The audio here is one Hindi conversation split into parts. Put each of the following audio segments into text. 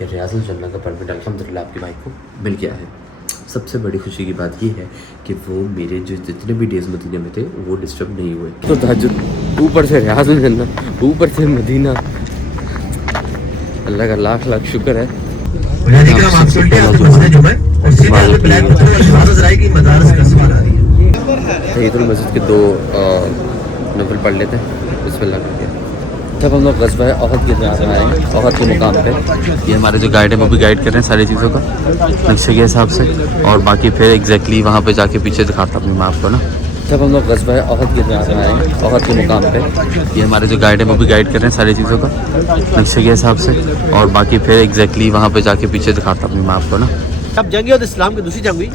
कि रियाजुल जन्ना का परमिट अल्हम्दुलिल्लाह आपके भाई को मिल गया है। सबसे बड़ी खुशी की बात ये है कि वो मेरे जो जितने भी डेज़ मदीने में थे वो डिस्टर्ब नहीं हुए। तो तहज्जुद ऊपर से रियाजुल जन्ना, ऊपर से मदीना, अल्लाह का लाख लाख शुक्र है। तहियतुल मस्जिद के 2 नफल पढ़ लेते हैं बिस्मिल्लाह करके। तब हम लोग ग़ज़वा ओहद के जहाँ आए हैं, ओहद के मुकाम पे। ये हमारे जो गाइड है वो भी गाइड कर रहे हैं सारी चीज़ों का नक्शे के हिसाब से, और बाकी फिर एग्जैक्टली वहाँ पे जाके पीछे दिखाता अपनी मैं आपको ना। तब हम लोग ग़ज़वा ओहद के जहाँ आए हैं, ओहद के मुकाम पे। ये हमारे जो गाइड है वो भी गाइड कर रहे हैं सारी चीज़ों का नक्शे के हिसाब से, और बाकी फिर एग्जैक्टली वहाँ पर जाके पीछे दिखाता अपनी मैं आपको ना। अब जंग और इस्लाम की दूसरी जंग हुई।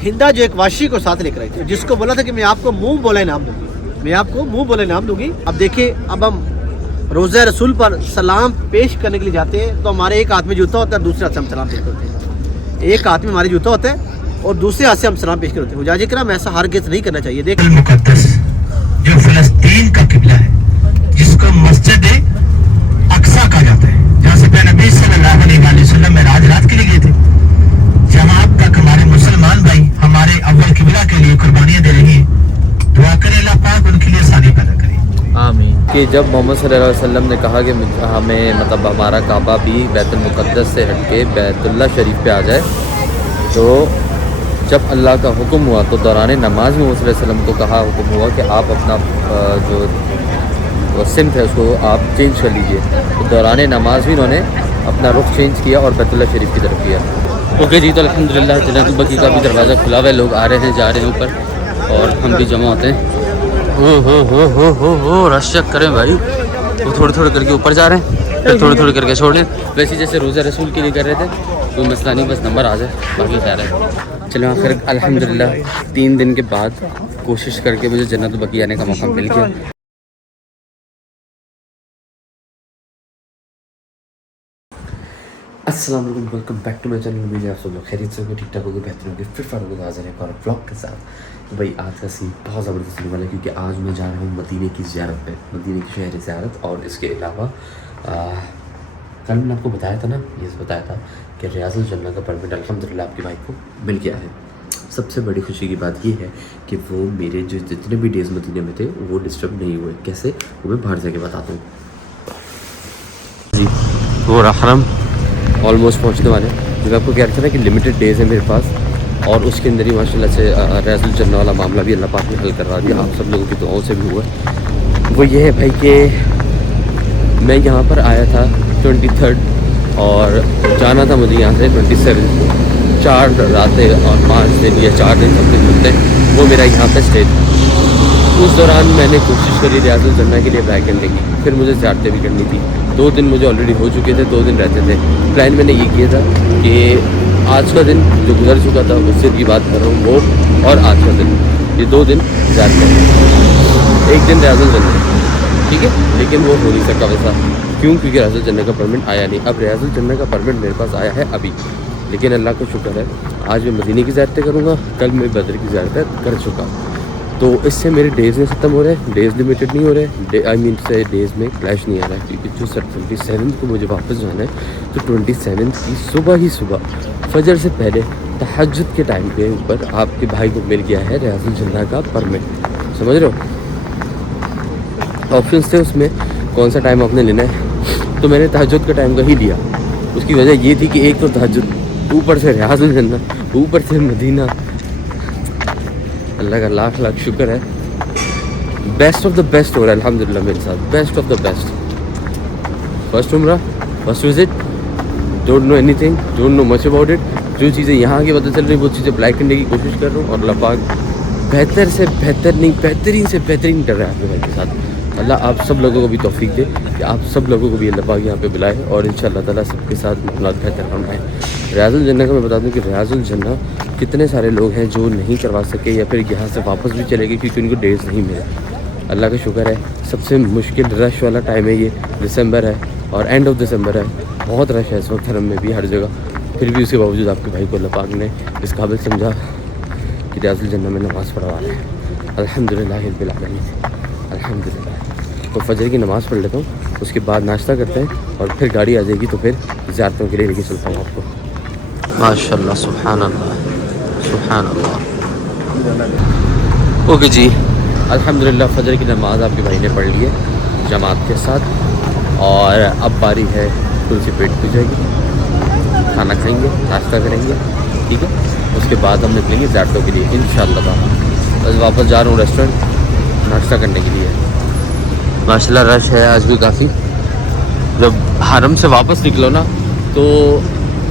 हिंदा जो एक वाशी को साथ लेकर आई थी, जिसको बोला था कि मैं आपको मुंह बोले नाम दूंगी, मैं आपको मुंह बोले नाम दूंगी। अब देखिए, अब हम रोज़ा रसूल पर सलाम पेश करने के लिए जाते हैं तो हमारे एक हाथ में जूता होता है, दूसरे हाथ से हम सलाम पेश करते हैं। एक हाथ में हमारे जूता होता है और दूसरे हाथ से हम सलाम पेश करते हैं। मुजाहिद किराम, ऐसा हरगिज़ नहीं करना चाहिए। देखिए मुक़द्दस जो फ़लस्तीन का किबला है, जिसको मस्जिद अक्सा कहा जाता है, जहाँ से नबी सल्लल्लाहु अलैहि वसल्लम मेराज रात के लिए गए थे, जहाँ अब तक हमारे मुसलमान भाई हमारे अव्वल किबला के लिए कुर्बानियाँ दे रही हैं। दुआ करें अल्लाह पाक उनके लिए आसानी पैदा करे, आमीन। कि जब मोहम्मद सल्लल्लाहु अलैहि वसल्लम ने कहा कि हमें मतलब हमारा काबा भी बैतुल मुक़द्दस से हटके बैतुल्लाह शरीफ पे आ जाए, तो जब अल्लाह का हुक्म हुआ तो दौरान नमाज में मोहम्मद सल्लल्लाहु अलैहि वसल्लम को कहा, हुक्म हुआ कि आप अपना जो सिमत है उसको आप चेंज कर लीजिए। तो दौरान नमाज भी उन्होंने अपना रुख चेंज किया और बैतुल्लाह शरीफ की तरफ किया। ओके जी, तो अल्हम्दुलिल्लाह जन्नतुल बकी का भी दरवाज़ा खुला हुआ है, लोग आ रहे हैं जा रहे हैं ऊपर, और हम भी जमा होते हैं। हो रश चेक करें भाई, वो थोड़े थोड़े करके ऊपर जा रहे हैं, फिर थोड़े थोड़े करके छोड़ रहे हैं। वैसे जैसे रोज़ा रसूल के लिए कर रहे थे, कोई मसला नहीं, बस नंबर आ जाए, बाकी खैर है। चलो आखिर अल्हम्दुलिल्लाह 3 दिन के बाद कोशिश करके मुझे जन्नतुल बकी आने का मौका मिल गया। अस्सलाम वालेकुम, welcome back to my channel. उम्मीद है आप सब लोग खैरियत से होंगे, ठीक ठाक होंगे, बेहतर होंगे। फिर फारूक हाज़िर है एक और ब्लॉग के साथ। तो भाई आज का सीन बहुत ज़बरदस्त होने वाला है, क्योंकि आज मैं जा रहा हूँ मदीने की ज़ियारत पे, मदीने की शहर ज़ियारत। और इसके अलावा कल मैंने आपको बताया था ना, ये बताया था कि रियाजुल जन्ना का परमिट अल्हम्दुलिल्लाह आपके भाई को मिल गया है। सबसे बड़ी खुशी की बात ये है कि वो मेरे जो जितने भी डेज़ मदीने में थे वो डिस्टर्ब नहीं हुए। कैसे, वो मैं बाहर जाके बताता हूँ जी। वो हरम ऑलमोस्ट पहुंचने वाले हैं। जो आपको कह रहा था ना कि लिमिटेड डेज़ है मेरे पास, और उसके अंदर ही माशाल्लाह से रियाजुल जन्ना वाला मामला भी अल्लाह पाक ने हल करवा दिया, आप सब लोगों की दुआओं से भी हुआ। वो ये है भाई कि मैं यहाँ पर आया था 23 और जाना था मुझे यहाँ से 27 को। 4 रातें और 5 दिन या 4 दिन समथिंग मिलते हैं, वो मेरा यहाँ पर स्टे था। उस दौरान मैंने कोशिश करी रियाजुल जन्ना के लिए बैक करने की, फिर मुझे ज़ियारतें भी करनी थी। 2 दिन मुझे ऑलरेडी हो चुके थे, 2 दिन रहते थे। प्लान मैंने ये किया था कि आज का दिन जो गुजर चुका था उस दिन की बात कर रहा हूँ, वो और आज का दिन, ये 2 दिन ज़ियारत, एक दिन रियाजुल जन्ना, ठीक है। लेकिन वो हो नहीं सका वैसा, क्यों? क्योंकि रियाजुल जन्ना का परमिट आया नहीं। अब रियाजुल जन्ना का परमिट मेरे पास आया है अभी, लेकिन अल्लाह का शुक्र है आज मैं मदीने की ज़ियारतें करूँगा, कल मैं बद्र की ज़ियारतें कर चुका। तो इससे मेरे डेज़ में ख़त्म हो रहे हैं, डेज़ लिमिटेड नहीं हो रहे, आई मीन से डेज़ में क्लैश नहीं आ रहा है। क्योंकि जो 27 को मुझे वापस जाना है, तो 27 की सुबह ही सुबह फजर से पहले तहज्जुद के टाइम के ऊपर आपके भाई को मिल गया है रियाजुल जन्ना का परमिट। समझ रहे हो? ऑप्शंस थे उसमें कौन सा टाइम आपने लेना है, तो मैंने तहज्जुद का टाइम का ही लिया। उसकी वजह ये थी कि एक तो तहज्जुद, ऊपर से रियाजुल जन्ना, ऊपर से मदीना, अल्लाह का लाख लाख शुक्र है। बेस्ट ऑफ द बेस्ट हो रहा है अल्हम्दुलिल्लाह मेरे साथ, best of the best. First उम्रा, first visit, don't know anything, don't know much about it. जो चीज़ें यहाँ की पता चल रही वो चीज़ें अप्लाई करने की कोशिश कर रहा हूँ, और अल्लाह पाक बेहतर से बेहतर नहीं, बेहतरीन से बेहतरीन कर रहा है अपने भाई के साथ। अल्लाह आप सब लोगों को भी तौफीक दे कि आप सब लोगों को भी अल्लाह पाक यहाँ पे बुलाए, और इंशाअल्लाह ताला सबके साथ मामलात बेहतर करवाएं। रियाजुल जन्ना का मैं बता दूं कि रियाजुल जन्ना कितने सारे लोग हैं जो नहीं करवा सके, या फिर यहाँ से वापस भी चले गए क्योंकि उनको डेज़ नहीं मिले। अल्लाह का शुक्र है, सबसे मुश्किल रश वाला टाइम है ये, दिसंबर है और एंड ऑफ दिसंबर है, बहुत रश है इस वक्त हरम में भी, हर जगह। फिर भी उसके बावजूद आपके भाई को अल्लाह पाक ने इस काबिल समझा कि रियाजुल जन्ना में नमाज़ पढ़वा रहे हैं। अल्हम्दुलिल्लाह रब्बिल आलमीन, अल्हम्दुलिल्लाह। तो फजर की नमाज़ पढ़ लेता हूँ, उसके बाद नाश्ता करते हैं और फिर गाड़ी आ जाएगी तो फिर ज़ियारतों के लिए लेके चलता हूँ आपको। माशाल्लाह, सुभान अल्लाह, सुभान अल्लाह। ओके जी, अल्हम्दुलिल्लाह फजर की नमाज़ आपके भाई ने पढ़ ली है जमात के साथ और अब बारी है तुलसी पेट पूजेगी, खाना खाएंगे, नाश्ता करेंगे, ठीक है। उसके बाद हम निकलेंगे ज़ियारतों के लिए इंशाअल्लाह। बस वापस जा रहा हूँ रेस्टोरेंट नाश्ता करने के लिए। माशाल्लाह रश है आज भी काफ़ी। जब हरम से वापस निकलो ना तो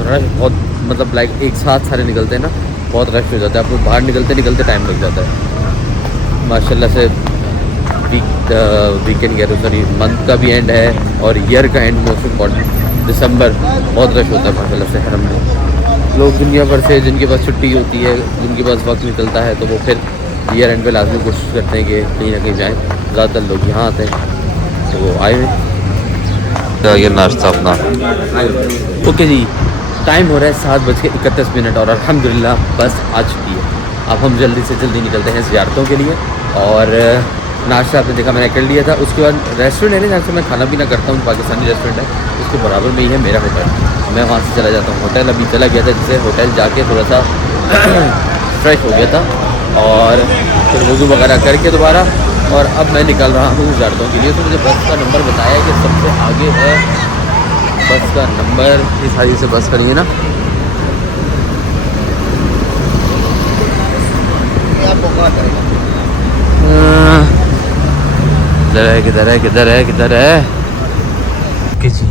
रश बहुत, मतलब लाइक एक साथ सारे निकलते हैं ना, बहुत रश हो जाता है। आपको बाहर निकलते निकलते टाइम लग जाता है। माशाल्लाह से वीकेंड कह रहे, सॉरी मंथ का भी एंड है और ईयर का एंड मोस्ट इम्पॉर्टेंट दिसंबर, बहुत रश होता है माशाल्लाह से हरम में। लोग दुनिया भर से जिनके पास छुट्टी होती है, जिनके पास वक्त निकलता है, तो वो फिर ईयर एंड पे लाजमी कोशिश करते हैं कि कहीं ना कहीं जाएँ। ज़्यादातर लोग यहाँ आते हैं तो वो आए हुए ये नाश्ता अपना। ओके जी, टाइम हो रहा है 7:31 और अल्हम्दुलिल्लाह बस आ चुकी है। अब हम जल्दी से जल्दी निकलते हैं ज़ियारतों के लिए। और नाश्ता आपने देखा मैंने कर लिया था। उसके बाद रेस्टोरेंट है ना जहाँ से मैं खाना पीना करता हूँ, पाकिस्तानी रेस्टोरेंट है, उसके बराबर में ही है मेरा होटल। मैं वहाँ से चला जाता हूँ होटल। अभी चला गया था जिससे होटल जाके थोड़ा सा फ्रेश हो गया था और फिर वज़ू वगैरह करके दोबारा, और अब मैं निकल रहा हूँ ज़ियारतों के लिए। तो मुझे बस का नंबर बताया कि सबसे आगे है बस का नंबर। इस हाईवे से बस करेंगे ना, किधर है किधर है किधर है। किसी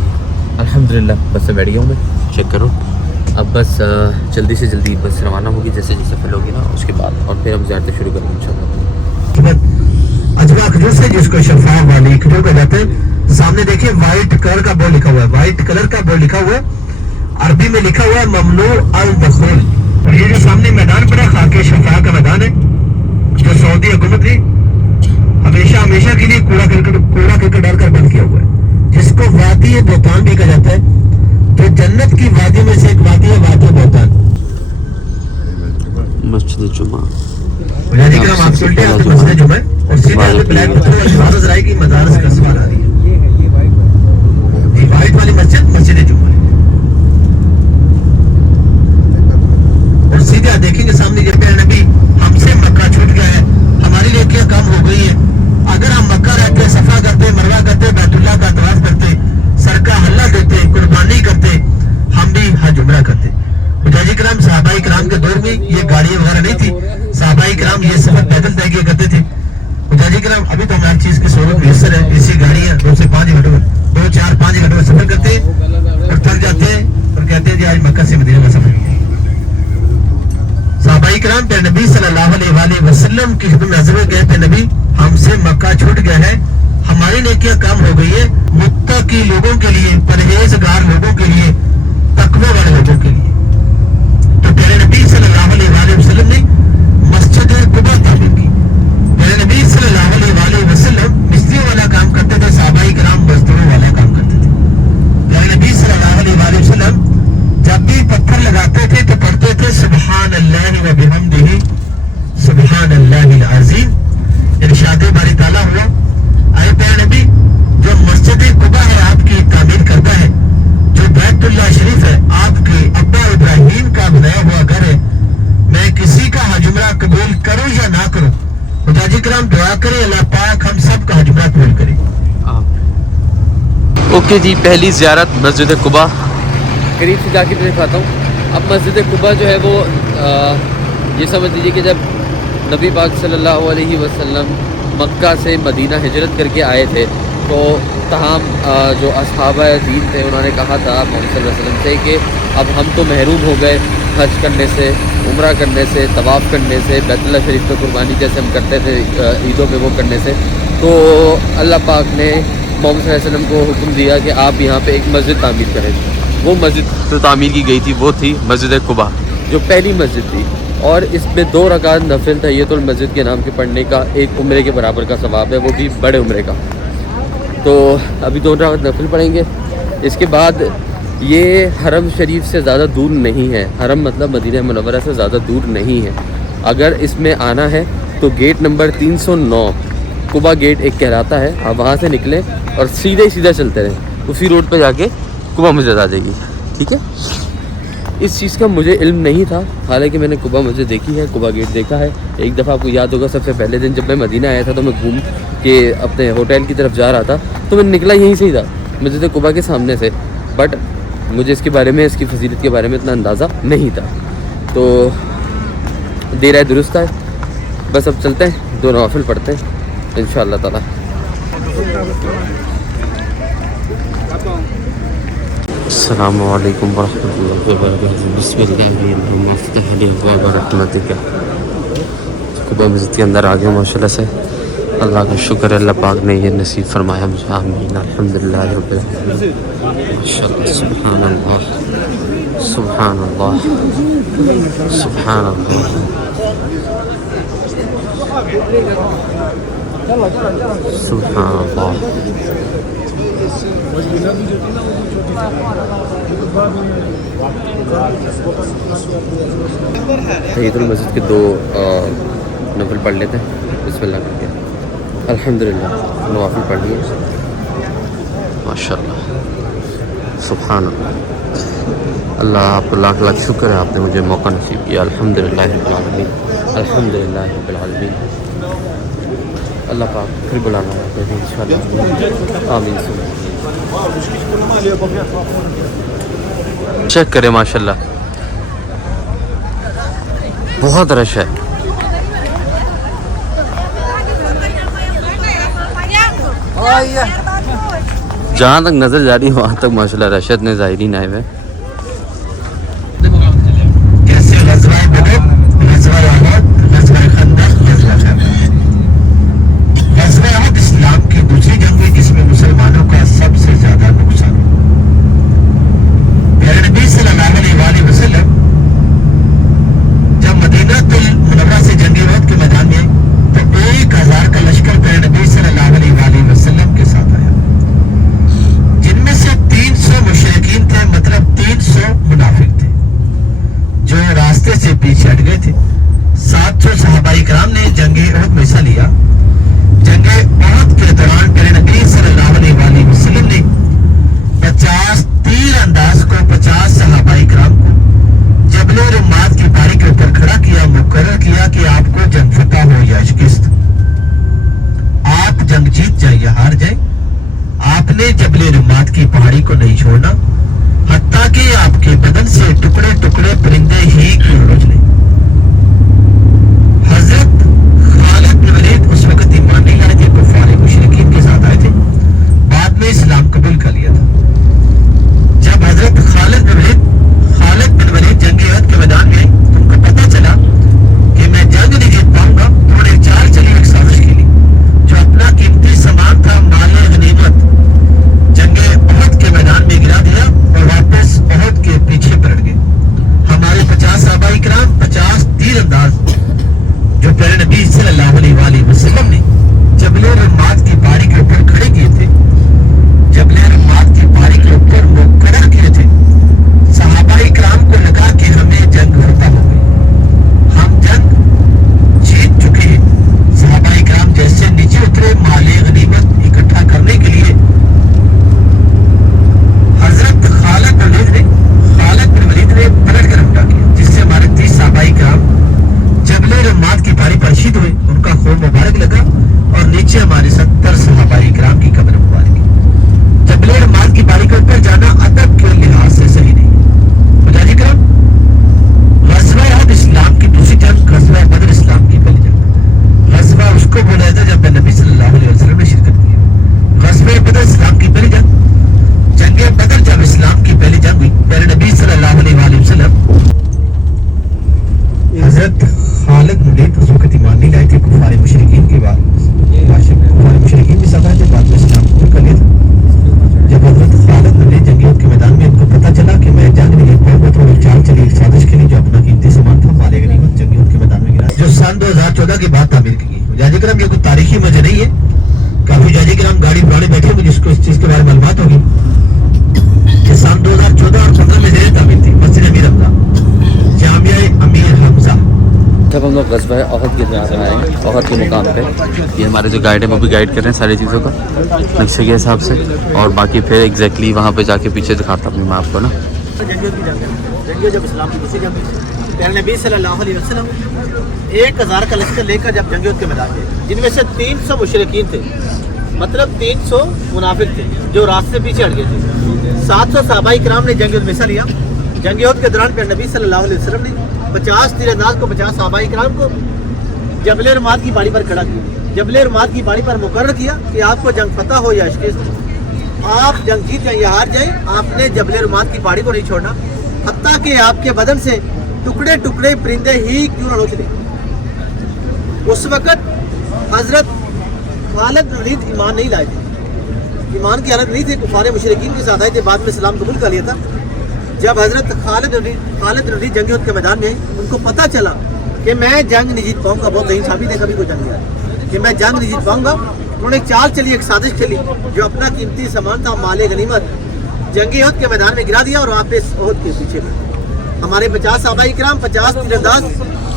अल्हम्दुलिल्लाह बस से बैठ गया हूँ मैं, चेक करो। अब बस जल्दी से जल्दी बस रवाना होगी जैसे जैसे फिल होगी ना, उसके बाद और फिर हम ज़ियारतें शुरू करेंगे इंशाल्लाह। अजवा खजूर से जिसको शफा वाली खजूर को कहते हैं। सामने देखिए व्हाइट कलर का बोर्ड लिखा हुआ है, व्हाइट कलर का बोर्ड लिखा हुआ है, अरबी में लिखा हुआ है ममनू अल दखूल। और ये जो सामने मैदान पड़ा खाके शफा का मैदान है, जो सऊदी हुकूमत ने हमेशा के लिए कूड़ा करकट डालकर बंद किया हुआ है, जिसको वादी बोतान भी कहा जाता है। जो जन्नत की वादी में से एक वादी है, वादी बोतान। मस्जिद जुमा आप सुनते हैं मस्जिद जुमा और सीधे ब्लैक पत्थर नजर आएगी मदारस का सवाल आ रही है। ये वाइट वाली मस्जिद जुमा है। और सीधे आप देखेंगे सामने ये प्यारे नबी हमसे मक्का छूट गया है, हमारे लिए क्या काम हो गई है। अगर हम मक्का रहते, सफा करते, मरवा करते, बैतुल्लाह का तवाफ करते, सर का हल्ला देते, कुर्बानी करते, हम भी हज उमरा करते। हुजाजी किराम सहाबाई किराम के दौर में ये गाड़ियां वगैरह नहीं थी। सहाबाई किराम ये सफर पैदल तय किया करते थे। हुजाजी किराम अभी तो हमारी चीज की सहूलत मुयसर है, ऐसी गाड़ियां 2 से 5 घंटों 2, 4, 5 घंटों में सफर करते हैं और थक जाते हैं और कहते हैं जी आज मक्का से मदीना का सफर किया। सहाबाई किराम पे नबी सल्लल्लाहु अलैहि वसल्लम की खिदमत में अर्ज़ गए थे, नबी हमसे मक्का छूट गया है, हमारी नेकियां काम हो गई है, मुत्तकी लोगों के लिए, परहेजगार लोगों के लिए, तकवा वाले लोगों के लिए। तो प्यारे नबी सल्लल्लाहु अलैहि वसल्लम ने मस्जिद कुबा तामीर की। प्यारे नबी सल्लल्लाहु अलैहि वसल्लम मिस्त्रियों वाला काम करते थे, सहाबाई किराम मजदूरों वाला काम करते थे। प्यारे नबी सल्लल्लाहु अलैहि वसल्लम जब भी पत्थर लगाते थे तो पढ़ते थे सुभान अल्लाह व बिहम्दिही सुभान अल्लाहिल अज़ीम। इरशाद बारी ताला हुआ, आए प्यारे नबी जो मस्जिद कुबा है आपकी तामीर करता है, जो बैतुल्लाह शरीफ है आपके अब्बा इब्राहिम का बनाया हुआ घर है, मैं किसी का हज उमरा कबूल करूं या ना करूं, हुजाजी किराम दुआ करें अल्लाह पाक हम सब का हज उमरा कबूल करे। ओके जी, पहली ज़ियारत मस्जिद कुबा, करीब से जाके मैं दिखाता हूँ। अब मस्जिद कुबा जो है वो ये समझ लीजिए कि जब नबी पाक सल्लल्लाहु अलैहि वसल्लम मक्का से मदीना हिजरत करके आए थे तो तमाम जो असहाबा दीन थे उन्होंने कहा था मोहम्मद सल्लल्लाहु अलैहि वसल्लम से कि अब हम तो महरूम हो गए हज करने से, उम्रा करने से, तवाफ़ करने से, बैतुल्लाह शरीफ पे कुर्बानी जैसे हम करते थे ईदों पे वो करने से। तो अल्लाह पाक ने मोहम्मद सल्लल्लाहु अलैहि वसल्लम को हुक्म दिया कि आप यहाँ पे एक मस्जिद तामीर करें। वो मस्जिद जो तामीर की गई थी वो थी मस्जिद कुबा, जो पहली मस्जिद थी। और इसमें 2 रकात नफिल तहियतुल मस्जिद के नाम के पढ़ने का एक उम्रे के बराबर का सवाब है, वो भी बड़े उम्रे का। तो अभी 2 रकात नफिल पढ़ेंगे। इसके बाद ये हरम शरीफ से ज़्यादा दूर नहीं है, हरम मतलब मदीना मुनव्वरा से ज़्यादा दूर नहीं है। अगर इसमें आना है तो गेट नंबर 309 कुबा गेट एक कहलाता है, आप वहाँ से निकलें और सीधे चलते रहें, उसी रोड पे जाके कुबा मस्जिद आ जाएगी। ठीक है, इस चीज़ का मुझे इल्म नहीं था, हालांकि मैंने कुबा मस्जिद देखी है, कुबा गेट देखा है। एक दफ़ा आपको याद होगा सबसे पहले दिन जब मैं मदीना आया था तो मैं घूम के अपने होटल की तरफ जा रहा था तो मैं निकला यहीं से ही था, मस्जिद कुबा के सामने से, बट मुझे इसके बारे में, इसकी फजीलत के बारे में इतना अंदाज़ा नहीं था। तो देर है दुरुस्त है, बस अब चलते हैं, 2 नवाफिल पढ़ते हैं इंशाअल्लाह ताला। अस्सलामु अलैकुम वरहमतुल्लाहि वबरकातुहू। बिस्मिल्लाहिर्रहमानिर्रहीम। कुबा मस्जिद के अंदर आ गए माशाल्लाह से, अल्लाह का शुक्र है, अल्लाह पाक ने ये नसीब फरमाया मुझे। आमीन, अल्हम्दुलिल्लाह रब्बिल आलमीन। माशाल्लाह, सुभान अल्लाह, सुभान अल्लाह, सुभान अल्लाह। सुभान अल्लाह। तहियतुल मस्जिद के 2 नफल पढ़ लेते हैं बिस्मिल्लाह करके। अल्हम्दुलिल्लाह नवाफिल पढ़ लिए माशाल्लाह, सुभान अल्लाह। अल्लाह आपको लाख लाख शुक्र है, आपने मुझे मौका नसीब किया। अल्हम्दुलिल्लाह रब्बिल आलमीन, अल्हम्दुलिल्लाह रब्बिल आलमीन। अल्लाह पाक फिर बुलाना है इंशाअल्लाह, आमीन। चेक करें माशाल्लाह, बहुत रश है। जहाँ तक नज़र जा रही है वहाँ तक माशाल्लाह रशद ने ज़ाहिरीन आए हुए। जैसे ग़ज़वा बदर, ग़ज़वा उहद, ग़ज़वा खंदक, ग़ज़वा खैबर। ग़ज़वा उहद इस्लाम की दूसरी जंग है जिसमें मुसलमानों का सबसे ज्यादा नुकसान हुआ। प्यारे नबी सल्लल्लाहु अलैहि वसल्लम जब मदीनातुल मुनव्वरा से जंग उहद के मैदान में तो 1000 का लश्कर प्यारे नबी सल्लल्लाहु अलैहि वसल्लम के साथ आया, जिनमें से 300 मुशरिकीन थे, मतलब 300 मुनाफिक थे जो रास्ते से पीछे हट गए थे। 700 सहाबाई कराम ने जंग उहद में हिस्सा लिया। जंग उहद के दौरान प्यारे नबी सल्लल्लाहु अलैहि वसल्लम ने 50 तीर अंदाज को 50 सहाबाई कराम को जबल रुमात की पहाड़ी के ऊपर खड़ा किया, मुकर्रर किया कि आपको जंग फतह हो या शिकस्त, आप जंग जीत जाए या हार जाए, आपने जबल रुमात की पहाड़ी को नहीं छोड़ना, हत्ता कि आपके बदन से टुकड़े टुकड़े परिंदे ही क्यों न उछले। हजरत खालिद बिन वलीद उस वक्त ईमान नहीं लाए थे, कुफार मुशरिकीन के साथ आए थे, बाद में इस्लाम कबूल कर लिया था। जब हजरत खालिद बिन वलीद जंग उहद के मैदान में उनको पता चला कि मैं जंग नहीं जीत पाऊंगा, उन्होंने चाल चली, एक साजिश के लिए जो अपना कीमती सामान था, माले गनीमत, जंग उहद के मैदान में गिरा दिया और वापस उहद के पीछे पलट गए। हमारे 50 सहाबाई किराम 50 तीर अंदाज जो प्यारे नबी सल्लल्लाहु अलैहि वसल्लम ने जबल रुमात की पहाड़ी के ऊपर खड़े किए थे, जबल रुमात की पहाड़ी के ऊपर मुकर्रर किए थे, सहाबाई किराम को लगा कि हमें जंग फतह हो गई, हम जंग जीत चुके हैं। सहाबाई किराम जैसे नीचे उतरे माले गनीमत इकट्ठा करने के लिए, हजरत खालिद बिन वलीद ने पलट कर हमला किया, जिससे हमारे 30 सहाबाई किराम जबल रुमात की पहाड़ी पर शहीद हुए, उनका खून मुबारक लगा और नीचे हमारे 70 सहाबाई किराम की कब्र मुबारक। जबल रुमात की पहाड़ी के ऊपर जाना अदब के लिहाज से सही नहीं। मुजाहिद किराम, ग़ज़वा उहद इस्लाम की दूसरी जंग, ग़ज़वा बदर इस्लाम की पहली जंग। ग़ज़वा उसको बोला जाता है जब नबी सल्लल्लाहु अलैहि वसल्लम ने शिरकत की। ग़ज़वा बदर इस्लाम की पहली जंग। जंग बदर जब इस्लाम की पहली जंग हुई, प्यारे नबी सल्लल्लाहु अलैहि वसल्लम हजरत खालिद बिन वलीद उस वक्त ईमान नहीं लाए थे, कुफार मुशरिकीन के बाद कुफार मुशरिकीन के साथ आए थे, बाद में इस्लाम कबूल कर लिया था। जब हजरत खालिद बिन वलीद जंग उहद के मैदान में उनको पता चला कि मैं जंग नहीं जीत पाऊंगा, तो एक चाल चली, एक साजिश के लिए जो अपना कीमती सामान था, माले गनीमत, जंग उहद के मैदान में गिरा, जो सन 2014 के बाद तामीर की गई। मुजाहिद किराम, ये कोई तारीखी वजह नहीं है, काफी मुजाहिद किराम गाड़ी पुराने बैठे होंगे जिसको इस चीज के बारे में मालूमात होगी कि सन 2014 और 15 में ज़ेर तामीर थी मस्जिद अमीर हमजा, जामिया अमीर हमजा। जब हम लोग ग़ज़वा उहद के दौरान आए ओहद के मुकाम पे। ये हमारे जो गाइड है वो भी गाइड कर रहे हैं सारी चीज़ों का नक्शे के हिसाब से, और बाकी फिर एग्जैक्टली वहाँ पे जाके पीछे दिखाता हूँ मैं आपको ना। जंगियों जब इस्लाम की दूसरी जंग प्यारे नबी सल्लल्लाहु अलैहि वसल्लम 1000 का लश्कर लेकर जब जंगियों के मैदान गए, जिनमें से 300 मुशरिकीन थे, मतलब 300 मुनाफिक थे जो रास्ते पीछे हट गए थे। 700 सहाबाए किराम ने जंग में हिस्सा लिया। जंग के दौरान प्यारे नबी सल्लल्लाहु अलैहि वसल्लम ने 50 तीरंदाज को 50 सहाबाए किराम को जबल रुमात की पहाड़ी पर खड़ा किया। जबल रुमात की पहाड़ी पर मुकर्रर किया कि आपको जंग फतह हो या शिकस्त, आप जंग जीत जाए या हार जाए, आपने जबल रुमात की पहाड़ी को नहीं छोड़ना, हत्ता कि आपके बदन से टुकड़े टुकड़े परिंदे ही क्यों न उछले। उस वक़्त हजरत खालिद बिन वलीद ईमान नहीं लाए थे, ईमान की हालत नहीं थी, कुफार मुशरिकीन के साथ आए थे, बाद में इस्लाम कबूल कर लिया था। जब हजरत खालिद बिन वलीद जंग के मैदान में आई, उनको पता चला कि मैं जंग नहीं जीत पाऊंगा, बहुत नहीं साबित है कभी कोई जंग नहीं आई कि मैं जंग नहीं जीत पाऊंगा। उन्होंने चाल चली, एक साजिश चली, जो अपना कीमती सामान था माले गनीमत जंगी उहद के मैदान में गिरा दिया और वापस उहद के पीछे हमारे 50 सहाबाए किराम 50 तीरंदाज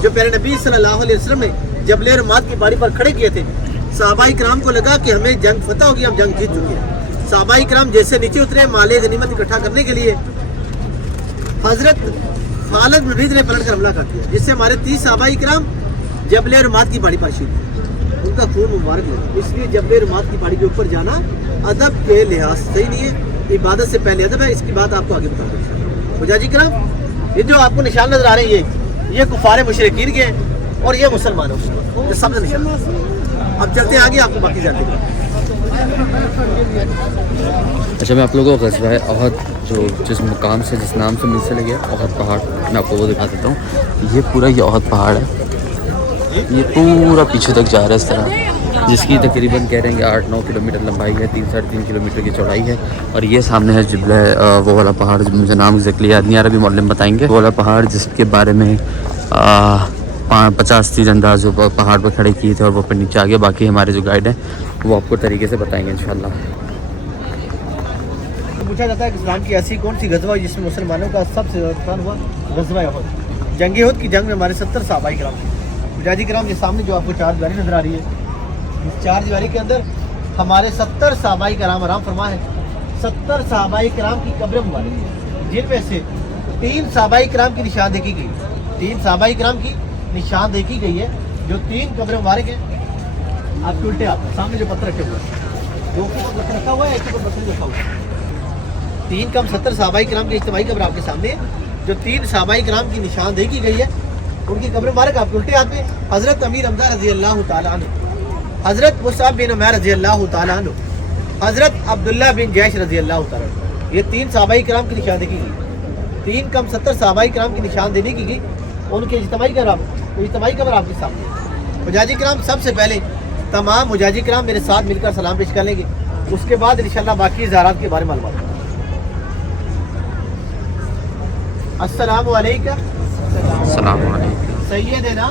जो प्यारे नबी सल्लल्लाहु अलैहि वसल्लम ने जबल रुमात की पहाड़ी पर खड़े किए थे। सहाबाए किराम को लगा कि हमें जंग फतह होगी, हम जंग जीत चुके हैं। सहाबाए किराम जैसे नीचे उतरे माले गनीमत इकट्ठा करने के लिए, हजरत खालिद बिन वलीद ने पलट कर हमला कर दिया, जिससे हमारे 30 सहाबाए किराम जबल रुमात की पहाड़ी पर शहीद। उनका खून मुबारक लगा। इसलिए जबल रुमात की पहाड़ी के ऊपर जाना अदब के लिहाज सही नहीं है, इबादत से पहले अदब है। इसकी बात आपको आगे बताऊंगा। मुजाजी किराम, ये जो आपको निशान नजर आ रहे हैं ये कुफार मुशरिकीन के हैं और ये मुसलमान हैं, सबसे निशान। अब चलते हैं आगे, आपको बाकी जाते हैं। अच्छा, मैं आप लोगों को ग़ज़वा ओहद जो जिस मुकाम से जिस नाम से मिलसे लगे ओहद पहाड़, मैं आपको वो दिखा देता हूँ। ये पूरा ये ओहद पहाड़ है, ये पूरा पीछे तक जा रहा है इस तरह, जिसकी तकरीबन कह रहे हैं कि 8-9 किलोमीटर लंबाई है, 3-3.5 किलोमीटर की चौड़ाई है। और ये सामने है जबल वो वाला पहाड़, जो मुझे नाम एग्जैक्टली याद नहीं आ रहा, अभी मौलम बताएंगे। वो वाला पहाड़ जिसके बारे में 50 तीरंदाज जो पहाड़ पर खड़े किए थे और वो फिर नीचे आ गए। बाकी हमारे जो गाइड हैं वो आपको तरीके से बताएंगे इंशाल्लाह। पूछा जाता है कि इस्लाम की ऐसी कौन सी गज़वा जिसमें मुसलमानों का सबसे ज़्यादा नुकसान हुआ? गज़वा उहद। जंग उहद की जंग में हमारे 70 सहाबाए किराम थे। मुजाहिदी किराम, ये सामने जो आपको 4 दीवारी नजर आ रही है, इस 4 दीवारी के अंदर हमारे 70 सहाबाए किराम आराम फरमा है। 70 सहाबाए किराम की कब्र मुबारक है, जिनमें से 3 सहाबाए किराम की निशान देखी गई। 3 सहाबाए किराम की निशान देखी गई है, जो 3 कब्र मुबारक है। आपके उल्टे हाथ सामने जो पत्थर रखे हुए हैं, 2 के ऊपर रखा हुआ है, 1 के ऊपर पत्थर रखा हुआ है। 3 कम 70 सहाबाए किराम की इज्तिमाई कब्र आपके सामने है, जो 3 सहाबाए किराम की निशान देखी गई है। उनकी कब्र मुबारक आपके उल्टे हाथ में हजरत अमीर हमजा रज़ी अल्लाह तआला अन्हु, हजरत मुसअब बिन उमैर रज़ी अल्लाह तआला अन्हु, हजरत अब्दुल्लाह बिन जैश रज़ी अल्लाह तआला अन्हु, ये 3 सहाबाए किराम की निशान देखी गई। 3 कम 70 सहाबाए किराम की निशान देने की गई। उनके इज्तिमाई कब्र आपके सामने। मुजाहिदी किराम, सबसे पहले तमाम मुजाहिदी किराम मेरे साथ मिलकर सलाम पेश कर लेंगे, उसके बाद इंशाअल्लाह बाकी ज़ारात के बारे में मालूम। अस्सलामु अलैकुम सैयदना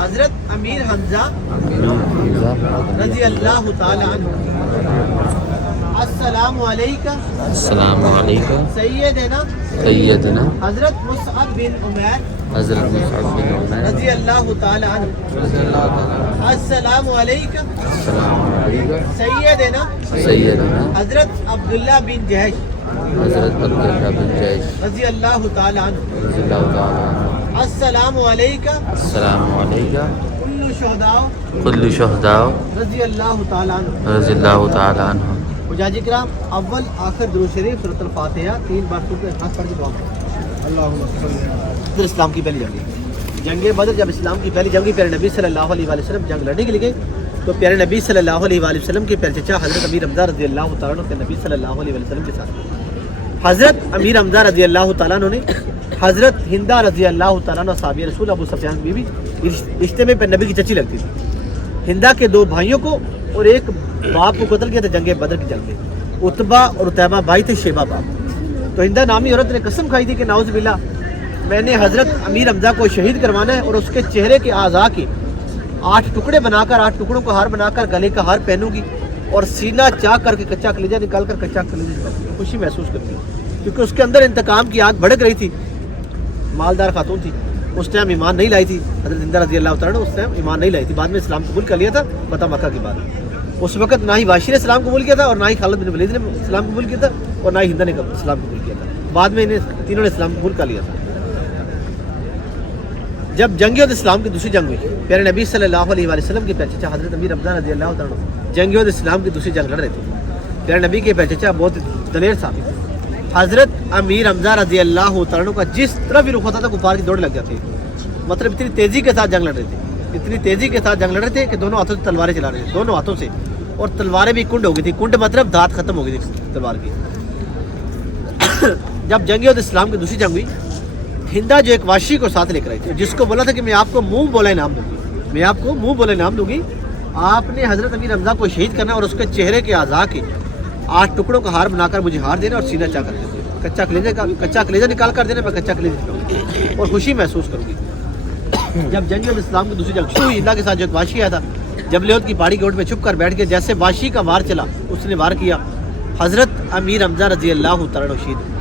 हजरत अमीर हमजा रज़ी अल्लाह तआला अन्हु। अस्सलामु अलैकुम सैयदना हजरत मुसअब बिन उमैर रज़ी अल्लाह तआला अन्हु। अस्सलामु अलैकुम सैयदना हजरत अब्दुल्लाह बिन जैश रज़ी अल्लाह तआला अन्हु। अस्सलामु अलैकुम कुल्लु शुहदा रज़ी अल्लाह तआला अन्हु। मुजाहिदी किराम, अव्वल आखिर दुरूद शरीफ सूरत फातिहा 3 बार खास करके दुआ करें। इस्लाम की पहली जंग बदर, जब इस्लाम की पहली जंग प्यारे नबी सल्लल्लाहु अलैहि वसल्लम जंग लड़ने के लिए गए, तो प्यारे नबी सल्लल्लाहु अलैहि वसल्लम के प्यारे चचा हजरत अमीर हमजा रज़ी अल्लाह तआला अन्हु के नबी सल्लल्लाहु अलैहि वसल्लम के साथ हजरत अमीर हमजा रज़ी अल्लाह तआला अन्हु ने हजरत हिंदा रज़ी अल्लाह तआला अन्हा साहबी रसूल अबू सुफियान की बीवी, रिश्ते में नबी की चची लगती थी। हिंदा के 2 भाइयों को और एक बाप को कत्ल किया था जंग बदर की जंग में। उतबा और उतैबा भाई थे, शेबा बाप। तो हिंदा नामी औरत ने कसम खाई थी कि नाउज़ बिल्लाह, मैंने हजरत अमीर हमजा को शहीद करवाना है और उसके चेहरे के आज़ा के 8 टुकड़े बनाकर, 8 टुकड़ों का हार बनाकर गले का हार पहनूंगी और सीना चाक करके कच्चा कलेजा निकाल कर कच्चा कलेजा खुशी महसूस करती, क्योंकि उसके अंदर इंतकाम की आग भड़क रही थी। मालदार खातून थी, उस टाइम ईमान नहीं लाई थी हज़रत हिंदा रज़ी अल्लाह तआला उस टाइम ईमान नहीं लाई थी, बाद में इस्लाम कबूल कर लिया था फतह मक्का के बाद। उस वक्त ना ही वाशी ने इस्लाम कबूल किया था और ना ही खालिद बिन वलीद ने इस्लाम कबूल किया था और ना ही हिंदा ने इस्लाम कबूल किया था, बाद में इन्हें तीनों ने इस्लाम कबूल कर लिया था। जब जंग इस्लाम की दूसरी जंग हुई, प्यारे नबी सल्लल्लाहु अलैहि वसल्लम के चचा हज़रत अमीर रमज़ान रज़ी अल्लाह तआला जंग इस्लाम की दूसरी जंग लड़ रहे थे। प्यारे नबी के चचा बहुत दलेर साहब, हज़रत अमीर रमज़ान रज़ी अल्लाह तआला का जिस तरफ भी रुख होता था कुफार की दौड़ लग जाती, मतलब इतनी तेज़ी के साथ जंग लड़ रहे थे, इतनी तेज़ी के साथ जंग लड़ रहे थे कि दोनों हाथों से तलवारें चला रहे थे, दोनों हाथों से, और तलवारें भी कुंड हो गई थी। कुंड मतलब दांत खत्म हो गई थी तलवार की। जब जंग इस्लाम की दूसरी जंग हुई, हिंदा जो एक वाशी को साथ लेकर आई थी, जिसको बोला था कि मैं आपको मुंह बोला इनाम दूंगी, मैं आपको मुंह बोला इनाम दूंगी, आपने हज़रत अमीर रमज़ा को शहीद करना और उसके चेहरे के आज़ा के 8 टुकड़ों का हार बनाकर मुझे हार देना और सीना चाह कर देना, कच्चा कलेजा निकाल कर देना, मैं कच्चा कलेजा निकालूंगी और खुशी महसूस करूंगी। जब जंग इस्लाम की दूसरी जंग शुरू हुई, हिंदा के साथ जो एक वाशी आया था, जबल उहद की पहाड़ी के ओट में छुप कर बैठ के जैसे वाशी का वार चला, उसने वार किया, हज़रत अमीर रमज़ा रज़ी अल्लाह तआला शहीद।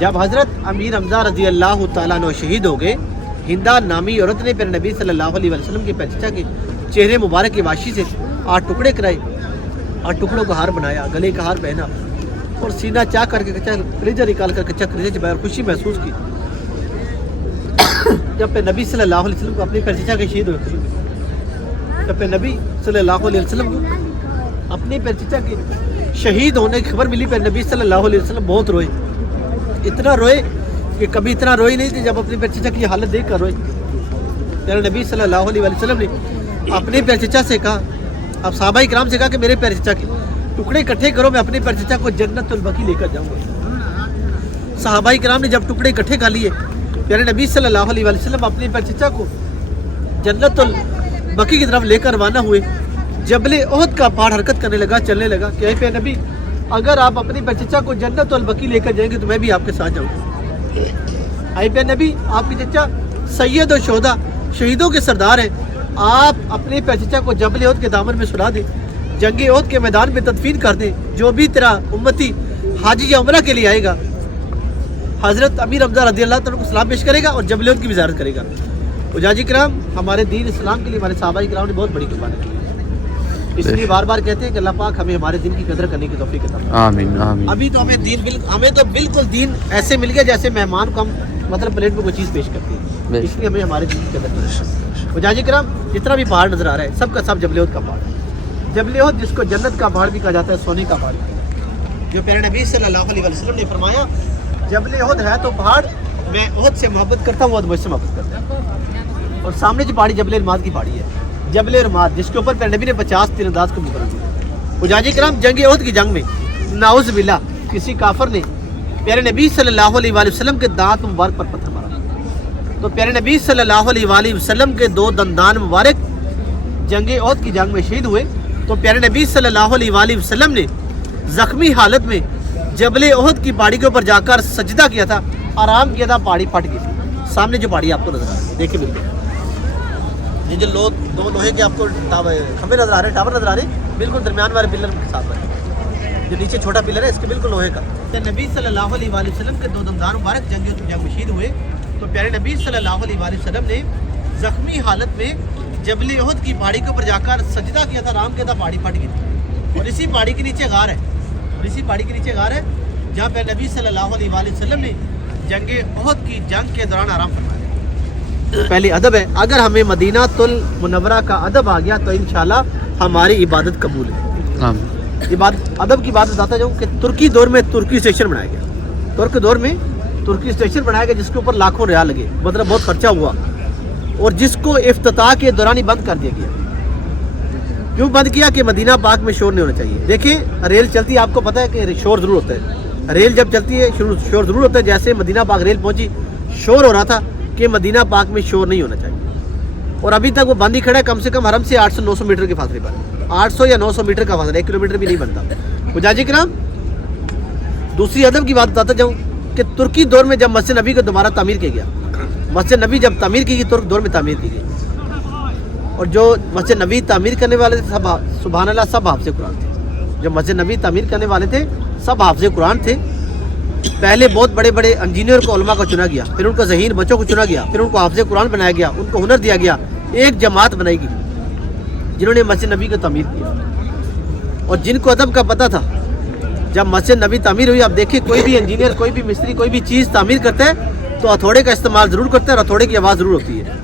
जब हज़रत अमीर रमज़ा रज़ी अल्लाह तआला शहीद हो गए, हिंदा नामी औरत ने फिर नबी सल्लल्लाहु अलैहि वसल्लम के चचा के चेहरे मुबारक की वाशी से 8 टुकड़े कराए, 8 टुकड़ों का हार बनाया, गले का हार पहना और सीना चाह करके कच्चा कलेजा निकाल कर कच्चा कलेजा चबाया और खुशी महसूस की। जब पे नबी सल्लल्लाहु अलैहि वसल्लम को अपने चचा के शहीद हुए, जब पे नबी सल्लल्लाहु अलैहि वसल्लम को अपने चचा के शहीद होने की खबर मिली, पे नबी सल्लल्लाहु अलैहि वसल्लम बहुत रोए, इतना रोए कि कभी इतना रोए नहीं थे जब अपने चचा की हालत देख कर रोए। तेरे नबी सल्लल्लाहु अलैहि वसल्लम ने अपने चचा से कहा, अब सहाबा इकराम से कहा कि मेरे चचा के टुकड़े इकट्ठे करो, मैं अपने चचा को जन्नतुल बकी लेकर जाऊंगा। सहाबा इकराम ने जब टुकड़े इकट्ठे कर लिए, प्यारे नबी सल्लल्लाहु अलैहि वसल्लम अपने चचा को जन्नतुल बकी की तरफ लेकर रवाना हुए। जबले उहद का पहाड़ हरकत करने लगा, चलने लगा कि प्यारे नबी, अगर आप अपने चचा को जन्नतुल बकी लेकर जाएंगे तो मैं भी आपके साथ जाऊंगा। आई प्यारे नबी, आपके चचा सैयद और शोहदा शहीदों के सरदार हैं, आप अपने चचा को जबल उहद के दामन में सुला दें, जंग उहद के मैदान में तदफीन कर दें। जो भी तेरा उम्मती हाजी या उम्रा के लिए आएगा, हज़रत अमीर रमज़ा रज़ी अल्लाह तआला को सलाम पेश करेगा और जबल उहद की ज़ियारत करेगा। उजाजी कराम, हमारे दीन इस्लाम के लिए हमारे सहाबा इकराम ने बहुत बड़ी कुर्बानी की, इसलिए बार बार कहते हैं कि अल्लाह पाक हमें हमारे दिन की कदर करने की तौफीक अता फरमाए। आमीन आमीन। अभी तो हमें तो बिल्कुल दीन ऐसे मिल गया जैसे मेहमान को हम मतलब प्लेट में कोई चीज़ पेश करते हैं, इसलिए हमें हमारे दिन की कदर करनी है। उजाजी कराम, जितना भी पहाड़ नजर आ रहा है सबका सब जबल उहद का पहाड़ है। जबल उहद जिसको जन्नत का पहाड़ भी कहा जाता है, सोने का पहाड़, जो प्यारे नबी सल्लल्लाहु अलैहि वसल्लम ने फरमाया, जबल उहद है तो पहाड़, मैं उहद से मोहब्बत करता हूँ, उहद मुझसे मोहब्बत करता है। और सामने जो पहाड़ी जबल रमाद की पहाड़ी है, जबल रमाद, जिसके ऊपर प्यारे नबी ने 50 तीरंदाज को मुकर्रर किया। उजाजी कराम, जंग उहद की जंग में नाउज़ बिल्लाह किसी काफिर ने प्यारे नबी सल्लल्लाहु अलैहि वसल्लम के दांत मुबारक पर पत्थर मारा, तो प्यारे नबी सल्लल्लाहु अलैहि वसल्लम के 2 दंदान मुबारक जंग उहद की जंग में शहीद हुए। तो प्यारे नबी सल्लल्लाहु अलैहि वसल्लम ने जख्मी हालत में जबल उहद की पहाड़ी के ऊपर जाकर सजदा किया था, आराम किया था, पहाड़ी फट गई थी। सामने जो पहाड़ी आपको नजर आ रही है, देखिए बिल्कुल ये जो 2 लोहे के आपको खंभे नजर आ रहे हैं, टावर नजर आ रहे हैं, बिल्कुल दरमियान वाले पिलर के साथ बने, जो नीचे छोटा पिलर है इसके बिल्कुल लोहे का। तो नबी सल्लल्लाहु अलैहि वसल्लम के 2 दंदान मुबारक जंग में शहीद हुए। तो प्यारे नबी सल्लल्लाहु अलैहि वसल्लम ने जख्मी हालत में जबल उहद की पहाड़ी के ऊपर जाकर सजदा किया था, आराम किया था, पहाड़ी फट गई थी। और इसी पहाड़ी के नीचे गार है, जहाँ पे नबी सल्लल्लाहु अलैहि वसल्लम ने जंग उहद की जंग के दौरान आराम फरमाया। पहले अदब है, अगर हमें मदीनातुल मुनव्वरा का अदब आ गया तो इंशाल्लाह हमारी इबादत कबूल है। अदब की बात बताता जाऊँ कि तुर्की दौर में तुर्की स्टेशन बनाया गया, तुर्की स्टेशन बनाया गया जिसके ऊपर लाखों रियाल लगे, मतलब बहुत खर्चा हुआ, और जिसको इफ्तिताह के दौरान ही बंद कर दिया गया। क्यों बंद किया? कि मदीना पाक में शोर नहीं होना चाहिए। देखिए रेल चलती है, आपको पता है कि शोर ज़रूर होता है, रेल जब चलती है शोर ज़रूर होता है। जैसे मदीना पाक रेल पहुंची, शोर हो रहा था कि मदीना पाक में शोर नहीं होना चाहिए, और अभी तक वो बंद ही खड़ा है, कम से कम हरम से 800-900 मीटर के फासले पर, 800 या 900 मीटर का फासला, 1 किलोमीटर भी नहीं बनता। मुजाजी कराम, दूसरी अदब की बात बताता जाऊँ कि तुर्की दौर में जब मस्जिद नबी को दोबारा तामीर किया गया, मस्जिद नबी जब तामीर की गई, तुर्क दौर में तामीर की गई, और जो मस्जिद नबी तामीर करने वाले थे सब सुभान अल्लाह सब हाफ़िज़ कुरान थे। जो मस्जिद नबी तामीर करने वाले थे सब हाफ़िज़ कुरान थे। पहले बहुत बड़े बड़े इंजीनियर को उलमा को चुना गया, फिर उनको ज़हीन बच्चों को चुना गया, फिर उनको हाफ़िज़ कुरान बनाया गया, उनको हुनर दिया गया, एक जमात बनाई गई जिन्होंने मस्जिद नबी को तमीर किया। और जिनको अदब का पता था, जब मस्जिद नबी तामीर हुई, आप देखिए कोई भी इंजीनियर, कोई भी मिस्त्री, कोई भी चीज़ तामीर करता है तो हथौड़े का इस्तेमाल ज़रूर करता है और हथौड़े की आवाज़ ज़रूर होती है।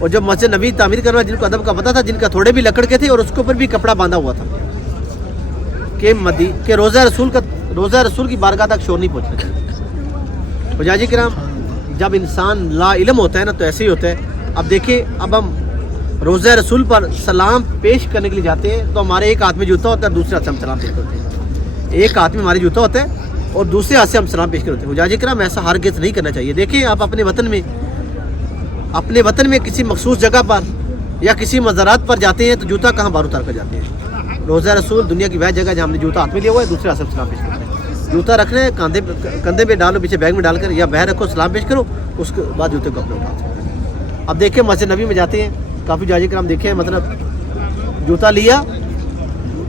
और जब मस्जिद नबी तामीर करना, जिनको अदब का पता था, जिनके हथौड़े भी लकड़ के थे और उसके ऊपर भी कपड़ा बांधा हुआ था कि रोज़ा रसूल की बारगाह तक शोर नहीं पहुँचना चाहिए। हुजाजी किराम, जब इंसान ला इल्म होता है ना तो ऐसे ही होता है। अब देखिए, अब हम रोज़ा रसूल पर सलाम पेश करने के लिए जाते हैं तो हमारे एक हाथ में जूता होता है, दूसरे हाथ से हम सलाम पेश करते हैं। एक हाथ में हमारी जूता होता है और दूसरे हाथ से हम सलाम पेश करते हैं। हुजाजी किराम, ऐसा हरगिज़ नहीं करना चाहिए। देखिए, आप अपने वतन में किसी मखसूस जगह पर या किसी मज़ारात पर जाते हैं तो जूता कहाँ बाहर उतार कर जाते हैं। रोज़ा रसूल दुनिया की वह जगह जहाँ हमने जूता हाथ में लिया हुआ है, दूसरे हाथ से सलाम पेश करते हैं। जूता रखना है कंधे पे डालो, पीछे बैग में डालकर या बह रखो, सलाम पेश करो, उसके बाद जूते को अपने उठा सकते हैं। अब देखिए, मस्जिद नबी में जाते हैं, काफ़ी हुजाजी किराम देखे, मतलब जूता लिया,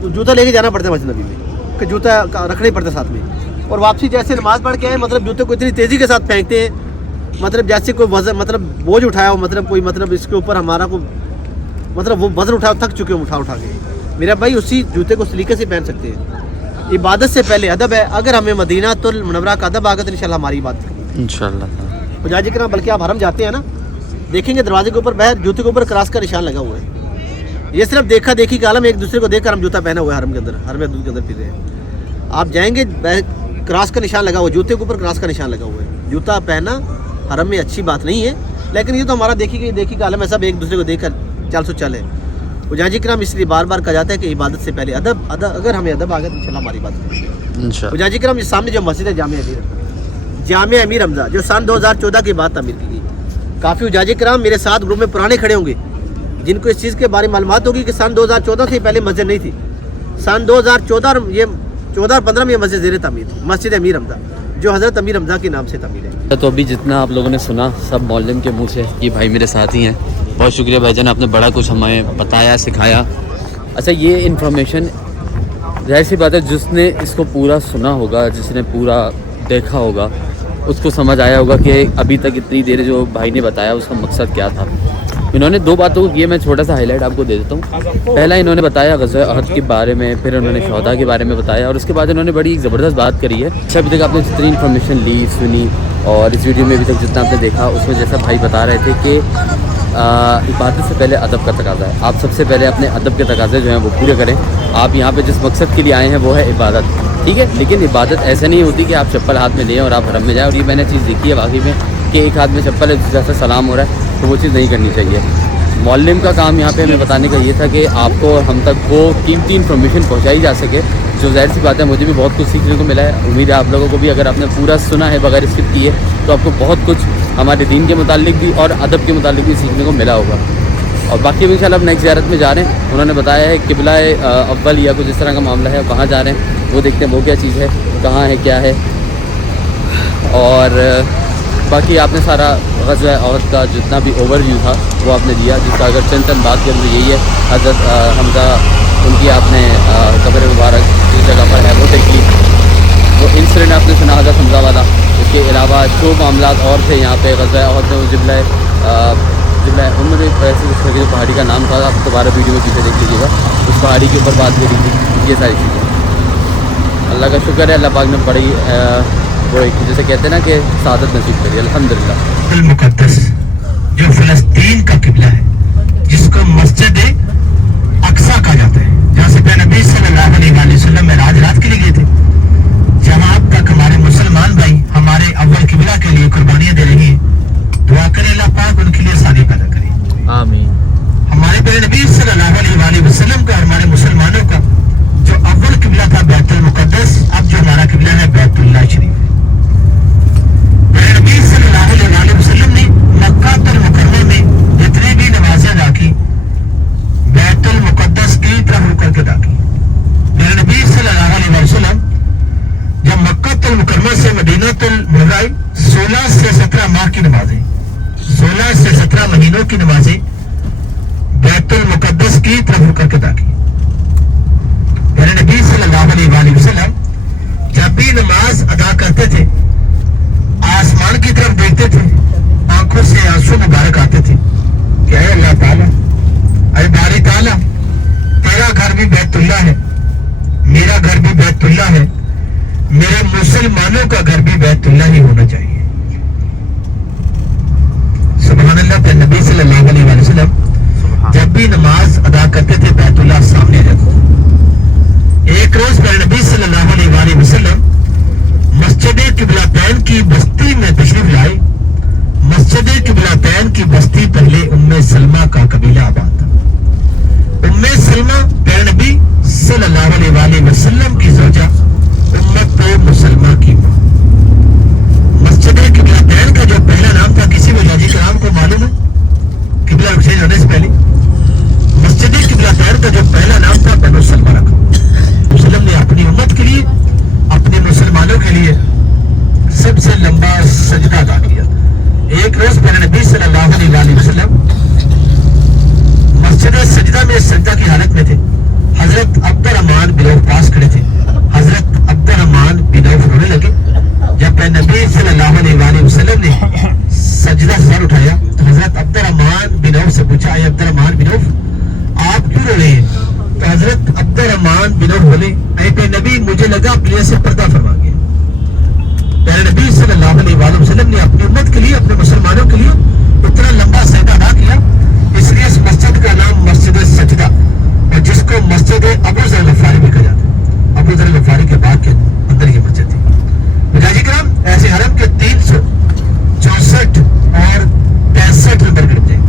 जूता लेके जाना पड़ता है मस्जिद नबी में कि जूता रखना ही पड़ता है साथ में। और वापसी जैसे नमाज़ पढ़ के आए, मतलब जूते को इतनी तेज़ी के साथ फेंकते हैं, मतलब जैसे कोई वजन, मतलब बोझ उठाया हो, मतलब कोई, मतलब इसके ऊपर हमारा को, मतलब वो वजन उठा, थक चुके हो उठा के। मेरा भाई, उसी जूते को सलीके से पहन सकते हैं। इबादत से पहले अदब है। अगर हमें मदीना तुल मुनव्वरा का अदब आ गया तो इंशाल्लाह हमारी इबादत होगी इंशाल्लाह। हुजाजी किराम, बल्कि आप हरम जाते हैं ना, देखेंगे दरवाजे के ऊपर बाहर जूते के ऊपर क्रॉस का निशान लगा हुआ है। ये सिर्फ देखा देखी का आलम, एक दूसरे को देखकर हम जूता पहना हुआ है हरम के अंदर, हरम के अंदर फिर रहे हैं। आप जाएंगे, क्रॉस का निशान लगा हुआ है, जूते के ऊपर क्रॉस का निशान लगा हुआ है। जूता पहना हरम में अच्छी बात नहीं है, लेकिन ये तो हमारा देखी का आलम है, सब एक दूसरे को देखकर चल सो चले। हुजाजी किराम, इसलिए बार बार कहा जाता है कि इबादत से पहले अदब, अगर हमें अदब आ गया तो इंशाल्लाह हमारी बात होगी। हुजाजी किराम, इस सामने जो मस्जिद है जामिया अमीर हमजा, जो सन 2014 के बाद तामीर की गई। काफ़ी हुजाजी किराम मेरे साथ ग्रुप में पुराने खड़े होंगे जिनको इस चीज़ के बारे में मालूमात होगी कि सन 2014 से पहले मस्जिद नहीं थी। सन 2014 ये 14-15 में मस्जिद ज़ेरे तामीर थी, मस्जिद अमीर हमजा, जो हज़रत अमीर हमजा के नाम से तामीर है। तो अभी जितना आप लोगों ने सुना सब मौलम के मुंह से, ये भाई मेरे साथ ही हैं। बहुत शुक्रिया भाईजान, आपने बड़ा कुछ हमें बताया, सिखाया। अच्छा, ये इन्फॉर्मेशन जाहिर सी बात है, जिसने इसको पूरा सुना होगा, जिसने पूरा देखा होगा, उसको समझ आया होगा कि अभी तक इतनी देर जो भाई ने बताया उसका मकसद क्या था। इन्होंने दो बातों को, ये मैं छोटा सा हाईलाइट आपको दे देता हूँ। पहला इन्होंने बताया ग़ज़वा अहद के बारे में, फिर उन्होंने शहदा के बारे में बताया, और उसके बाद इन्होंने बड़ी एक ज़बरदस्त बात करी है। अच्छा, अभी तक आपने जितनी इन्फॉर्मेशन ली, सुनी, और इस वीडियो में अभी तक जितना आपने देखा, उसमें जैसा भाई बता रहे थे कि इबादत से पहले अदब का तकाज़ा है। आप सबसे पहले अपने अदब के तकाज़े जो हैं वो पूरे करें। आप यहाँ पे जिस मकसद के लिए आए हैं वो है इबादत, ठीक है। लेकिन इबादत ऐसे नहीं होती कि आप चप्पल हाथ में लें और आप हरम में जाएँ। और ये मैंने चीज़ देखी है वाकई में कि एक हाथ में चप्पल है, दूसरे से सलाम हो रहा है, तो वो चीज़ नहीं करनी चाहिए। मौलम का काम यहाँ पे हमें बताने का ये था कि आपको और हम तक वो कीमती इन्फॉर्मेशन पहुँचाई जा सके, जो ज़ाहिर सी बात है मुझे भी बहुत कुछ सीखने को मिला है। उम्मीद है आप लोगों को भी, अगर आपने पूरा सुना है बगैर स्किप किए, तो आपको बहुत कुछ हमारे दीन के मुतालिक भी और अदब के मुतालिक भी सीखने को मिला होगा। और बाकी भी इंशाल्लाह अब नेक्स्ट ज़ियारत में जा रहे हैं। उन्होंने बताया है किबला अव्वल या कुछ इस तरह का मामला है, वहाँ जा रहे हैं, वो देखते हैं वो क्या चीज़ है, कहाँ है, क्या है। और बाकी आपने सारा ग़ज़वा अहद का जितना भी ओवरव्यू था वो आपने दिया, जिसका अगर चंद बात करें तो यही है, हज़रत हमज़ा उनकी आपने कब्र मुबारक जिस जगह पर है वो देखी, वो इंसिडेंट आपने सुना हज़रत हमज़ा वाला। इसके अलावा जो मामला और थे यहाँ पे ग़ज़वा अहद में, वो जिबला उन्होंने ऐसे जो पहाड़ी का नाम था, आप दोबारा वीडियो में पीछे देख लीजिएगा, उस पहाड़ी के ऊपर बात करी थी। ये सारी चीज़ें अल्लाह का शुक्र है, अल्लाह पाक ने बड़ी वो एक जैसे कहते हैं ना कि सादत नसीब करी, अल्हम्दुलिल्लाह। मुक़द्दस जो फ़लस्तीन का किबला है, जिसको मस्जिद अक्सा कहा जाता है, जहाँ से प्यारे नबी सल्लल्लाहु अलैहि वसल्लम मेराज रात के लिए गए थे, जहाँ अब तक हमारे मुसलमान भाई हमारे अव्वल किबला के लिए कुर्बानियाँ दे रही हैं। दुआ करें अल्लाह पाक उनके लिए आसानी पैदा करे, आमीन। हमारे प्यारे नबी सल्लल्लाहु अलैहि वसल्लम का, हमारे मुसलमानों का जो अव्वल किबला था बैतुल मुक़द्दस, अब जो हमारा किबला है बैतुल्लाह शरीफ। नबी सल्लल्लाहु अलैहि वसल्लम ने मक्का तुल मुकर्रमा में जितनी भी नमाजें अदा की, बैतुल मुक़द्दस की तरफ रुक करके अदा की। मेरे नबी सल्लल्लाहु अलैहि वसल्लम जब मक्का तुल मुकर्रमा से मदीना तुल मुनव्वरा 16 से 17 माह की नमाजें, 16 से 17 महीनों की नमाजें बैतुल मुक़द्दस की तरफ रुक करके अदा की। मेरे नबी सल्लल्लाहु अलैहि वसल्लम जब भी नमाज अदा करते थे आसमान की तरफ देखते थे, आंखों से आंसू मुबारक आते थे कि ऐ अल्लाह ताला, ऐ बारी ताला, तेरा घर भी बैतुल्ला है, मेरा घर भी बैतुल्ला है, मेरे मुसलमानों का घर भी बैतुल्ला ही होना चाहिए। सुभान अल्लाह। फिर नबी सल्लल्लाहु अलैहि वसल्लम जब भी नमाज अदा करते थे बैतुल्ला सामने रखो। एक रोज मेरे नबी सल्लल्लाहु अलैहि वसल्लम मस्जिद किबलातैन की बस्ती में तशरीफ लाए। मस्जिद किबलातैन की बस्ती पहले उम्मे सलमा का कबीला आबाद था। उम्मे सलमा प्यारे नबी सल्लल्लाहु अलैहि वसल्लम की ज़ौजा, उम्मत मुसलमा की मां। मस्जिद किबलातैन का जो पहला नाम था, किसी वजाजी के नाम को मालूम है? किबला चेंज होने से पहले मस्जिद किबलातैन का जो पहला नाम था बनु सलमा रखा। मुसलम ने अपनी उम्मत के लिए, अपने मुसलमानों के लिए सबसे लंबा सजदा अदा किया। एक रोज मेरे नबी सल्लल्लाहु अलैहि वसल्लम मस्जिद सजदा में सजदा की हालत में थे। हजरत अब्दुर्रहमान बिन औफ पास खड़े थे। हजरत अब्दुर्रहमान बिन औफ रोने लगे। जब मेरे नबी सल्लल्लाहु अलैहि वसल्लम ने सजदा से सर उठाया तो हजरत अब्दुर्रहमान बिन औफ से पूछा, ऐ अब्दुर्रहमान बिन औफ, आप क्यों रो रहे हैं? तो हजरत अब्दुर्रहमान बिन औफ बोले, ऐ नबी, मुझे लगा अपने से पर्दा फरमा गया। मेरे नबी सल्लल्लाहु अलैहि वसल्लम ने अपनी उम्मत के लिए, अपने मुसलमानों के लिए इतना लंबा सजदा अदा किया, इसलिए इस मस्जिद का नाम मस्जिद सजदा, और जिसको मस्जिद अबू ज़र गफ़ारी भी कहा जाता है। अबू ज़र गफ़ारी के बाग के अंदर ये मस्जिद थी। मुजाहिदीन, ऐसे हरम के 364 और 65 नंबर गिरते हैं।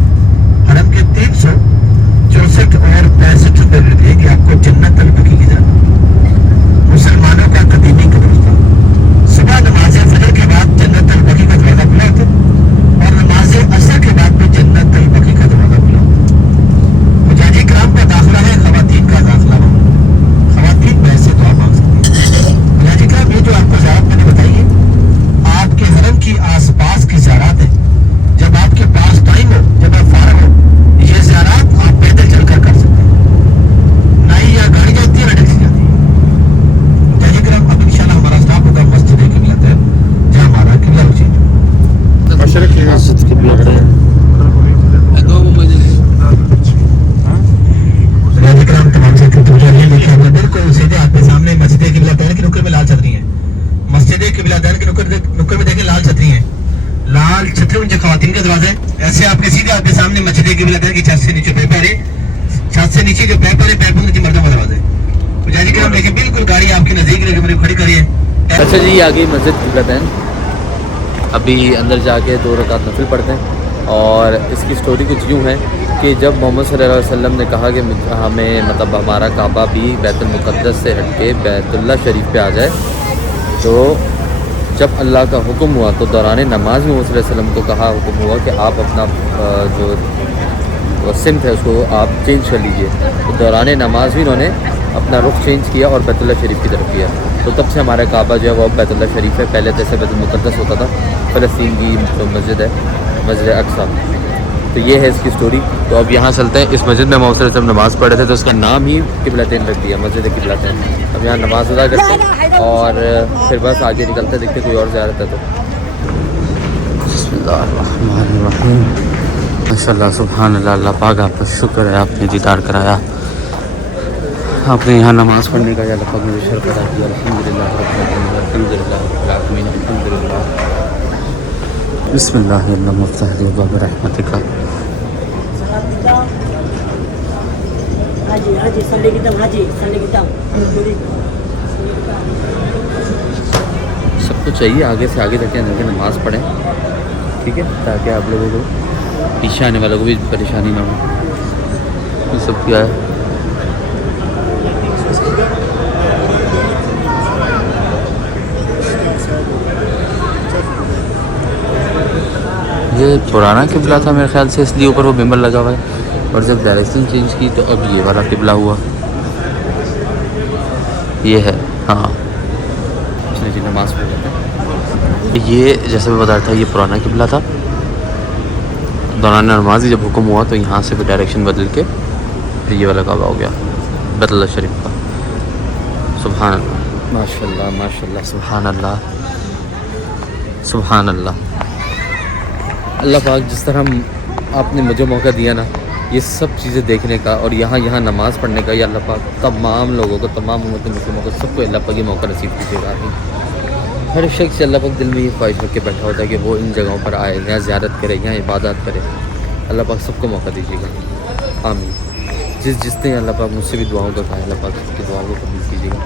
हरम के 364 और 65 नंबर गिरते हैं कि आपको जन्नत अल-बकी की जाती है। मुसलमानों का कदीमी कब्र था। सुबह नमाज फजर के बाद जन्नत अल-बकी का दरवाजा खुला होता और नमाज असर के बाद भी जन्नत अल-बकी का दरवाजा खुला होता। मुजाहिदीन किराम का दाखिला है, खवातीन का दाखिला है। खवातीन वैसे दुआ मांग सकती हैं। मुजाहिदीन किराम, ये जो आपको ज़ियारत मैंने बताई है, आपके हरम की आसपास की ज़ियारत है। जब आपके पास टाइम हो, जब आप फारग हो, ये ज़ियारत आप पैदल चलकर कर सकते हैं। ना ही यहाँ गाड़ी जाती है, ना टैक्सी जाती है। मुजाहिदीन किराम, अब इंशाल्लाह हमारा स्टाफ होगा मस्जिद किबलातैन, जहाँ हमारा किबला चेंज हो। मस्जिद किबलातैन मुजाहिदीन तमाम से ये देखिए, आपने बिल्कुल सीधे आपके सामने मस्जिद किबलातैन की नुक्कड़ में लाल छतरी है। मस्जिद किबलातैन की नुक्कड़ में देखिए लाल छतरी है। लाल छतरी उनके खवातीन का दरवाजा है। ऐसे आपके सीधे आपके सामने मस्जिद किबलातैन की छत से नीचे पेपर है, छत से नीचे जो पेपर है, पेपर नीचे मर्दों का दरवाजा है। मुजाहिदीन किराम देखिए, बिल्कुल गाड़ी आपके नजदीक लेके मेरे खड़ी करी है। अच्छा जी, आ गई मस्जिद किबलातैन। अभी अंदर जाके 2 रकात नफिल पढ़ते हैं। और इसकी स्टोरी कुछ यूँ है कि जब मोहम्मद सल्लल्लाहु अलैहि वसल्लम ने कहा कि हमें मतलब हमारा काबा भी बैतुल मुक़द्दस से हट के बैतुल्लाह शरीफ पे आ जाए, तो जब अल्लाह का हुक्म हुआ तो दौरान नमाज में मोहम्मद सल्लल्लाहु अलैहि वसल्लम को कहा, हुक्म हुआ कि आप अपना जो सिमत है उसको आप चेंज कर लीजिए। तो दौरान नमाज भी इन्होंने अपना रुख चेंज किया और बैतुल्लाह शरीफ की तरफ किया। तो तब से हमारा काबा जो है वो बैतुल्लाह शरीफ है। पहले जैसे बैतुल मुक़द्दस होता था, फ़लस्तीन की जो मस्जिद है, मस्जिद अक्सा। तो ये है इसकी स्टोरी। तो अब यहाँ चलते हैं। इस मस्जिद में मोहम्मद सल्लल्लाहु अलैहि वसल्लम नमाज़ पढ़े थे तो उसका नाम ही किबलातैन रख दिया, मस्जिद किबलातैन। अब यहाँ नमाज अदा करते हैं और फिर बस आगे निकलते देखते कोई और ज़ियारत है तो। बिस्मिल्लाहिर्रहमानिर्रहीम। माशाअल्लाह, सुभान अल्लाह, अल्लाह पाक आपका शुक्र है, आपने दीदार कराया, आपने यहाँ नमाज़ पढ़ने का अल्लाह पाक मुझे शर्फ अदा किया। अल्हम्दुलिल्लाह अल्हम्दुलिल्लाह अल्हम्दुलिल्लाह। बिस्मिल्लाहिर्रहमानिर्रहीम। मुफ्तही अब्वाब रहमतिका। हाजी सल्ले की दम, हाजी सल्ले की दम। सबको चाहिए आगे से आगे तक अंदर के नमाज़ पढ़ें, ठीक है, ताकि आप लोगों को पीछे आने वालों को भी परेशानी ना हो। ये सब क्या है? ये पुराना किबला था मेरे ख्याल से, इसलिए ऊपर वो मिंबर लगा हुआ है। और जब डायरेक्शन चेंज की तो अब ये वाला किबला हुआ, ये है। हाँ, जी नमाज़ पढ़ लेते हैं। ये जैसे मैं बता रहा था, ये पुराना किबला था। दौरान नमाज जब हुक्म हुआ तो यहाँ से भी डायरेक्शन बदल के फिर ये वाला काबा हो गया बैतुल्लाह शरीफ का। सुभान अल्लाह, माशाल्लाह माशाल्लाह, सुभान अल्लाह। सुभान अल्लाह। अल्लाह पाक जिस तरह आपने मुझे मौका दिया ना ये सब चीज़ें देखने का और यहाँ नमाज़ पढ़ने का, ये अल्लाह पाक तमाम लोगों को, तमाम उम्मत मुस्लिमों को, सबको अल्लाह पाक ये मौका नसीब कीजिएगा। हर शख्स अल्लाह पाक दिल में ये ख्वाहिश रख के बैठा होता है कि वो इन जगहों पर आए, यहाँ ज़ियारत करे, यहाँ इबादत करे। अल्लाह पाक सबको मौका दीजिएगा, आमीन। जिसने अल्लाह पाक मुझसे भी दुआओं का कहा, अल्लाह पाक सबकी दुआओं को कबूल कीजिएगा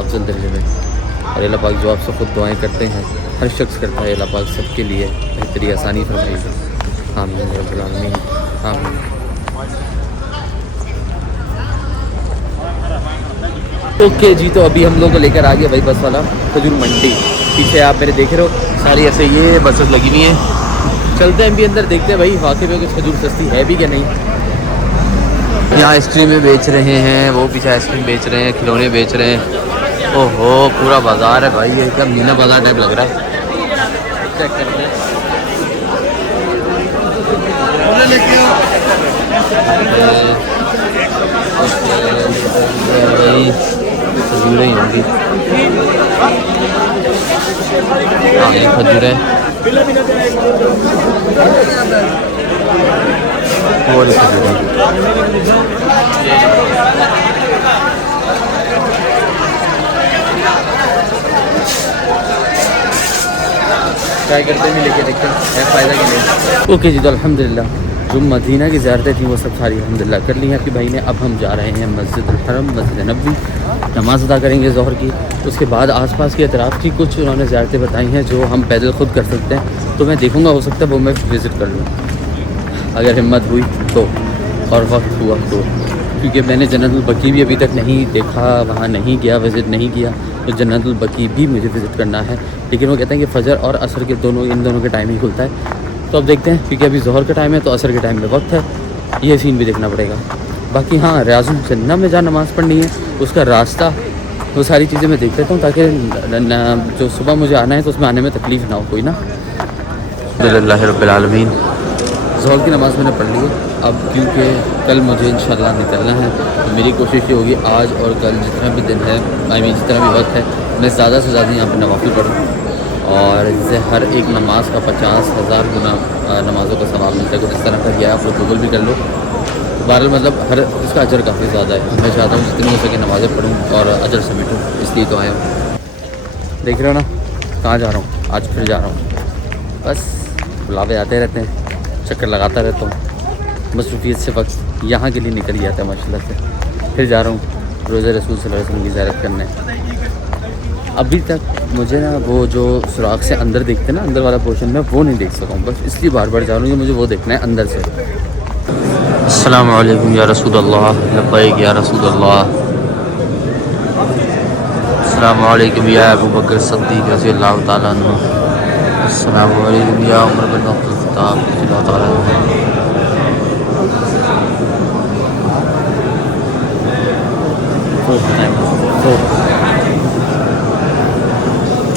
अफजल दर्जे में। और अल्लाह पाक जो आपसे खुद दुआएं करते हैं, हर शख्स करता है, अल्लाह पाक सबके लिए बेहतरी आसानी फरमाइएगा, आमीन या रब्बल आलमीन, आमीन। ओके जी, तो अभी हम लोग को लेकर आ गया भाई बस वाला खजूर मंडी। पीछे आप मेरे देख रहे हो सारी ऐसे ये बसेस लगी हुई हैं। चलते हैं भी अंदर, देखते हैं भाई वाकई में कुछ खजूर सस्ती है भी क्या नहीं। यहाँ आइसक्रीमें बेच रहे हैं, वो पीछे आइसक्रीम बेच रहे हैं, खिलौने बेच रहे हैं। ओहो पूरा बाज़ार है भाई, ये एकदम मीना बाज़ार टाइप लग रहा है। चेक करते हैं, खजूरें ही होंगी। हाँ ये खजूरें, और खजूरें। ट्राई करते हैं, लेके देखते हैं फ़ायदा कि नहीं। ओके जी, तो अल्हम्दुलिल्लाह जो मदीना की ज़ियारतें थी वो सब सारी अल्हम्दुलिल्लाह कर ली हैं आपके भाई ने। अब हम जा रहे हैं मस्जिद हरम, मस्जिद नबवी, नमाज़ अदा करेंगे ज़ोहर की। उसके बाद आसपास के अतराफ़ की कुछ उन्होंने ज़ियारतें बताई हैं जो हम पैदल ख़ुद कर सकते हैं, तो मैं देखूँगा, हो सकता है वो मैं विज़िट कर लूँ अगर हिम्मत हुई तो और वक्त हुआ तो। क्योंकि मैंने जन्नतुल बकी भी अभी तक नहीं देखा, वहाँ नहीं गया, विज़िट नहीं किया, तो जन्नतुल बकी भी मुझे विज़िट करना है। लेकिन वो कहते हैं कि फ़जर और असर के इन दोनों के टाइम ही खुलता है, तो अब देखते हैं। क्योंकि अभी ज़ोहर का टाइम है तो असर के टाइम में वक्त है, ये सीन भी देखना पड़ेगा। बाकी हाँ, रियाज़ुल जन्नह में जहाँ नमाज़ पढ़नी है उसका रास्ता, वो सारी चीज़ें मैं देख लेता हूँ, ताकि जो सुबह मुझे आना है तो उसमें आने में तकलीफ़ ना हो कोई ना। अल्हम्दुलिल्लाह रब्बिल आलमीन, ज़ोहर की नमाज़ मैंने पढ़ ली है। अब क्योंकि कल मुझे इंशाल्लाह निकलना है, तो मेरी कोशिश ये होगी आज और कल जितना भी दिन है, जितना भी वक्त है, मैं ज़्यादा से ज़्यादा यहाँ पर नवाफ़िल पढ़ूँ। और इससे हर एक नमाज का 50,000 गुना नमाज़ों का सवाब मिलता है। कुछ इस तरह का किया है, आप लोग गूगल भी कर लो। बहरहाल मतलब हर इसका अजर काफ़ी ज़्यादा है। मैं चाहता हूँ जितनी हो सके नमाज़ें पढ़ूँ और अजर समेटूँ, इसलिए तो आया हूँ। देख रहे हो ना कहाँ जा रहा हूँ, आज फिर जा रहा हूँ। बस बुलावे आते रहते हैं, चक्कर लगाता रहता हूँ, मसरूफियत से वक्त यहाँ के लिए निकल ही जाता है माशाल्लाह से। फिर जा रहा हूँ रोज़े रसूल सल्लल्लाहु अलैहि वसल्लम की ज़ियारत करने। अभी तक मुझे ना वो जो सुराख से अंदर देखते हैं ना, अंदर वाला पोर्शन में वो नहीं देख सका हूँ, बस इसलिए बार बार जा रहा हूँ कि मुझे वो देखना है अंदर से। अस्सलामु अलैकुम या रसूल अल्लाह, लब्बैक या रसूल अल्लाह। अस्सलामु अलैकुम या अबू बकर सिद्दीक़ रज़ी अल्लाह तआला अन्हु। अस्सलामु अलैकुम या उमर बिन अब्दुल रज़ी अल्लाह तआला अन्हु।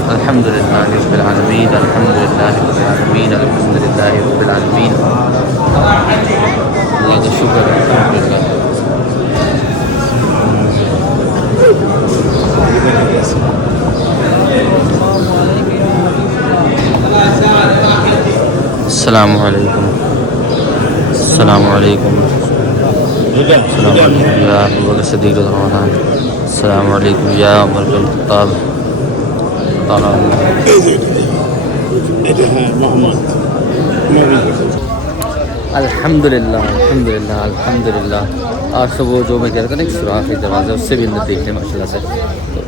अल्हम्दुलिल्लाह रब्बिल आलमीन, अल्हम्दुलिल्लाह रब्बिल आलमीन, अल्हम्दुलिल्लाह रब्बिल आलमीन। अल्लाह का शुक्र है, अल्हम्दुलिल्लाह। अस्सलामु अलैकुम, अस्सलामु अलैकुम, अस्सलामु अलैकुम या अबू बकर सिद्दीक़ रज़ी अल्लाह अन्हु। अस्सलामु अलैकुम या उमर बिन ख़त्ताब। अल्हम्दुलिल्लाह अल्हम्दुलिल्लाह अल्हम्दुलिल्लाह। आज तो वो जो मैं कह रहा था ना कि सुराख एक दरवाज़ा, उससे भी अंदर देखने माशाल्लाह से। तो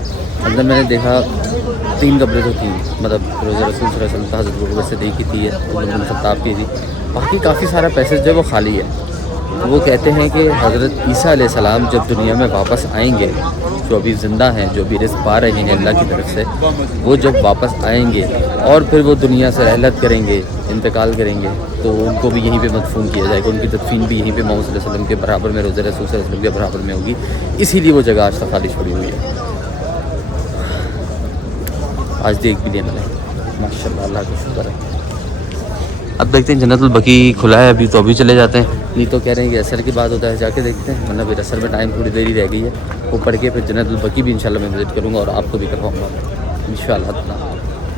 अंदर मैंने देखा 3 कब्रें तो थी, मतलब रोज़ा रसूल सल्लल्लाहु अलैहि वसल्लम हज़रत अबू बकर से देखी थी, उमर बिन ख़त्ताब की थी। बाकी काफ़ी सारा पैसेज जो वो खाली है। वो कहते हैं कि हज़रत ईसा अलैहिस्सलाम जब दुनिया में वापस आएंगे, जो अभी ज़िंदा हैं, जो भी रिज़्क़ पा रहे हैं अल्लाह की तरफ से, वो जब वापस आएंगे और फिर वो दुनिया से रहलत करेंगे, इंतकाल करेंगे, तो उनको भी यहीं पे मदफून किया जाएगा। उनकी तदफीन भी यहीं पे मोहम्मद सल्लल्लाहु अलैहि वसल्लम के बराबर में, रोज़े रसूल सल्लल्लाहु अलैहि वसल्लम के बराबर में होगी। इसीलिए वो जगह आज तक खाली छोड़ी हुई है। आज देख भी लिया मैंने, माशाल्लाह, अल्लाह का शुक्र है। अब देखते हैं, जन्नतुल बकी खुला है अभी, तो अभी चले जाते हैं। नहीं तो कह रहे हैं कि असर की बात होता है, जाके देखते हैं, वरना फिर असर में टाइम थोड़ी देरी रह गई है। वो पढ़ के फिर जन्नतुल बकी भी इंशाल्लाह मैं विज़िट करूँगा और आपको भी करवाऊँगा इंशाल्लाह।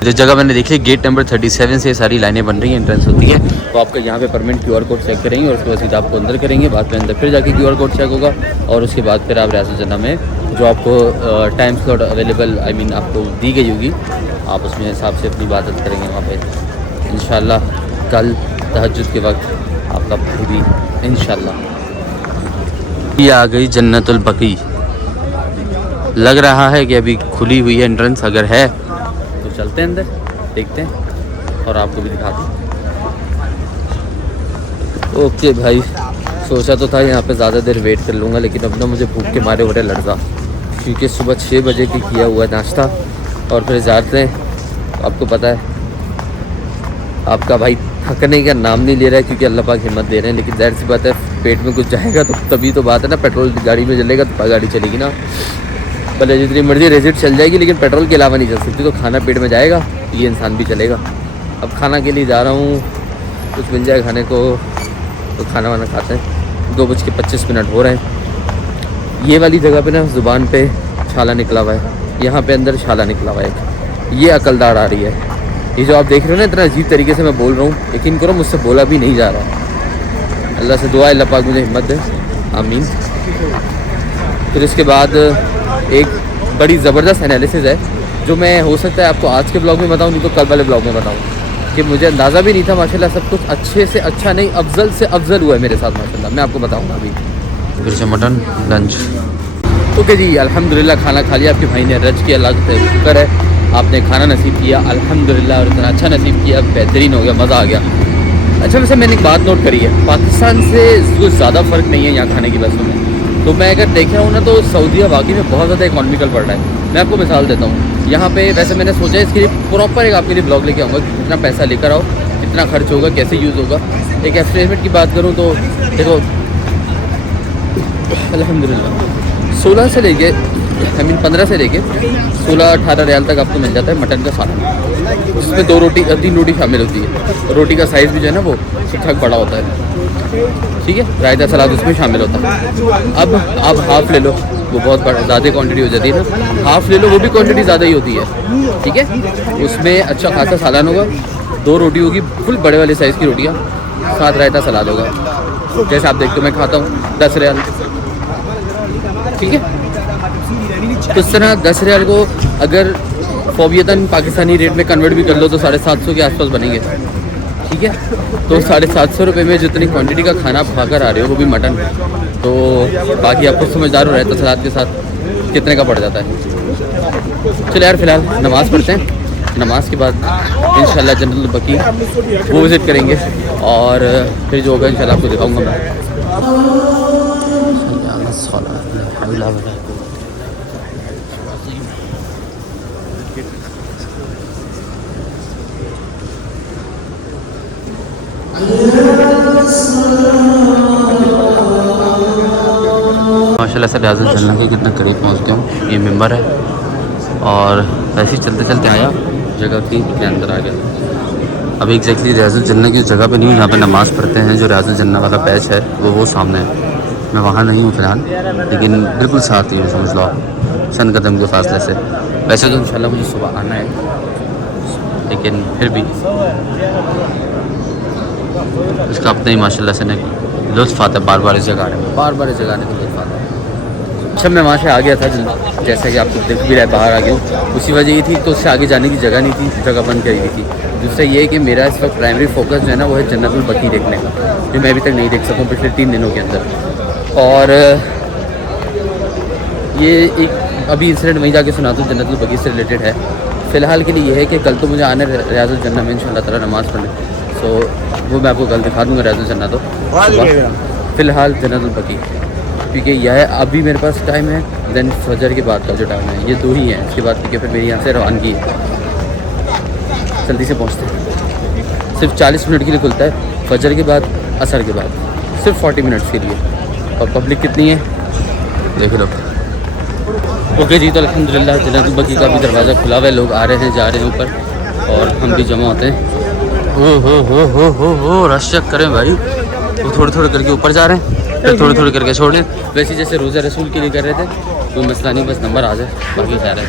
जिस जगह मैंने देखी गेट नंबर 37 से सारी लाइनें बन रही हैं, एंट्रेंस होती है। तो आपका यहाँ पे परमानेंट QR कोड चेक करेंगे और उसके बाद सीधा आपको अंदर करेंगे। बाद में अंदर फिर जाके QR कोड चेक होगा और उसके बाद फिर आप रियासत जन्नत में जो आपको टाइम स्लॉट अवेलेबल आपको दी गई होगी, आप उसमें हिसाब से अपनी इबादत करेंगे वहाँ पे इंशाल्लाह। कल तहज्जुद के वक्त आपका भाई भी इंशाल्लाह। ये आ गई जन्नतुल बकी। लग रहा है कि अभी खुली हुई है एंट्रेंस, अगर है तो चलते हैं अंदर, देखते हैं और आपको भी दिखाते हैं। ओके भाई, सोचा तो था यहाँ पे ज़्यादा देर वेट कर लूँगा, लेकिन अब ना मुझे भूख के मारे हो रहे लड़जा, क्योंकि सुबह 6 बजे की किया हुआ नाश्ता और फिर जाते हैं। आपको पता है आपका भाई थकने का नाम नहीं ले रहा है, क्योंकि अल्लाह पाक हिम्मत दे रहे हैं, लेकिन जाहिर सी बात है पेट में कुछ जाएगा तो तभी तो बात है ना। पेट्रोल गाड़ी में जलेगा तो गाड़ी चलेगी ना, भले जितनी मर्जी रेजिट चल जाएगी, लेकिन पेट्रोल के अलावा नहीं चल सकती। तो खाना पेट में जाएगा, ये इंसान भी चलेगा। अब खाना के लिए जा रहा हूँ, कुछ मिल जाए खाने को तो खाना वाना खाते हैं। 2:25 हो रहे हैं। ये वाली जगह पे ना ज़ुबान पे छाला निकला हुआ है, यहाँ पे अंदर छाला निकला हुआ है। ये अकलदार आ रही है। ये जो आप देख रहे हो ना, इतना अजीब तरीके से मैं बोल रहा हूँ, यकीन करो मुझसे बोला भी नहीं जा रहा। अल्लाह से दुआ है अल्लाह पाक मुझे हिम्मत दे, आमीन। फिर इसके बाद एक बड़ी ज़बरदस्त एनालिसिस है जो मैं हो सकता है आपको आज के ब्लॉग में बताऊँ, नहीं तो कल वाले ब्लॉग में बताऊँ, कि मुझे अंदाज़ा भी नहीं था। माशाल्लाह सब कुछ अच्छे से अच्छा नहीं, अफजल से अफजल हुआ है मेरे साथ माशाल्लाह। मैं आपको बताऊँगा अभी। फिर से मटन लंच। ओके जी, अल्हम्दुलिल्लाह खाना खा लिया। आपके भाई ने रज किया, अल्लाह का शुक्र है आपने खाना नसीब किया अल्हम्दुलिल्लाह, और इतना अच्छा नसीब किया, बेहतरीन हो गया, मज़ा आ गया। अच्छा, वैसे मैंने एक बात नोट करी है, पाकिस्तान से कुछ ज़्यादा फ़र्क नहीं है यहाँ खाने की वस्तु में। तो मैं अगर देख रहा हूँ ना तो सऊदीया वाकई में बहुत ज़्यादा इकॉनॉमिकल पड़ रहा है। मैं आपको मिसाल देता हूँ, यहाँ पे वैसे मैंने सोचा है इसके लिए प्रॉपर एक आपके लिए ब्लॉग लेके आऊँगा, कितना पैसा लेकर आओ, कितना खर्च होगा, कैसे यूज़ होगा। एक एस्टिमेट की बात करूँ तो देखो अल्हम्दुलिल्लाह 16 से लेके 15 से लेके 16-18 रियाल तक आपको मिल जाता है मटन का सालन। उसमें 3 रोटी शामिल होती है। रोटी का साइज़ भी जो है ना वो ठीक ठाक बड़ा होता है, ठीक है। रायता सलाद उसमें शामिल होता है। अब आप हाफ़ ले लो, वो बहुत ज़्यादा क्वांटिटी हो जाती है ना, हाफ़ ले लो वो भी क्वांटिटी ज़्यादा ही होती है, ठीक है। उसमें अच्छा खासा सालन होगा, 2 रोटी होगी फुल बड़े वाले साइज़ की रोटियाँ, साथ रायता सलाद होगा। जैसे आप देखते हो मैं खाता हूँ 10 रियाल, ठीक है। तो इस तरह 10 रियाल को अगर फ़ौबियतन पाकिस्तानी रेट में कन्वर्ट भी कर लो तो 750 के आसपास बनेंगे, ठीक है। तो 750 रुपये में जितनी क्वांटिटी का खाना आप खाकर आ रहे हो, वो भी मटन, तो बाकी आपको समझदार हो रहता सलाद के साथ कितने का पड़ जाता है। चलो यार, फ़िलहाल नमाज़ पढ़ते हैं। नमाज के बाद इंशाल्लाह जन्नतुल बकी वो विज़िट करेंगे और फिर जो होगा इंशाल्लाह आपको दिखाऊंगा मैं। माशाल्लाह से रियाज़ुल जन्नत के कितना करीब पहुँच गया हूँ। ये मेंबर है और ऐसे ही चलते चलते आया जगह के अंदर आ गया। अब एग्जैक्टली रियाज़ुल जन्नत की जगह पे नहीं हूँ जहाँ पे नमाज़ पढ़ते हैं। जो रियाज़ुल जन्नत वाला पैच है वो सामने है, मैं वहाँ नहीं हूँ फ़िलहाल, लेकिन बिल्कुल साथ ही हूँ, समझ लो आप 100 कदम के फासले से। वैसे तो इंशाल्लाह मुझे सुबह आना है, लेकिन फिर भी इसका अपने ही माशाल्लाह से लुत्फ़ आता है। बार बार इस जगह आने में, बार बार इस जगह आने में लुत्फ़ आता है। अच्छा, मैं वहाँ से आ गया था, जैसा कि आपको दिख भी रहा है, बाहर आ गया हूँ। उसी वजह ये थी तो उससे आगे जाने की जगह नहीं थी, जगह बंद करी गई थी। दूसरा ये है कि मेरा इस वक्त प्राइमरी फोकस जो है ना वो है जन्नतुल बकी देखने का, जो मैं अभी तक नहीं देख सकूँ पिछले 3 दिनों के अंदर। और ये एक अभी इंसिडेंट वहीं जाके सुना दूँ, जन्नतुल बकी से रिलेटेड है। फ़िलहाल के लिए ये है कि कल तो मुझे आना है रियाज़ुल जन्नत में इंशाल्लाह ताला नमाज़ पढ़ने, तो वो मैं आपको कल दिखा दूँगा रियाज़ुल जन्नत। तो फ़िलहाल जन्नतुल बकी, क्योंकि यह अभी मेरे पास टाइम है, देन फजर के बाद का जो टाइम है, ये 2 ही हैं। इसके बाद क्योंकि फिर मेरी यहाँ से रवानगी है, जल्दी से पहुँचते हैं। सिर्फ 40 मिनट के लिए खुलता है, फजर के बाद असर के बाद सिर्फ 40 मिनट्स के लिए। और पब्लिक कितनी है देख लो। ओके जी, तो अल्हम्दुलिल्लाह जन्नतुल बकी का भी दरवाज़ा खुला हुआ है, लोग आ रहे हैं जा रहे हैं ऊपर और हम भी जमा होते हैं। हो रश चेक करें भाई, वो थोड़े थोड़े करके ऊपर जा रहे हैं, फिर थोड़े थोड़े करके छोड़ रहे हैं। वैसे जैसे रोज़ा रसूल के लिए कर रहे थे कोई मसला नहीं, बस नंबर आ जाए, बाकी खैर है।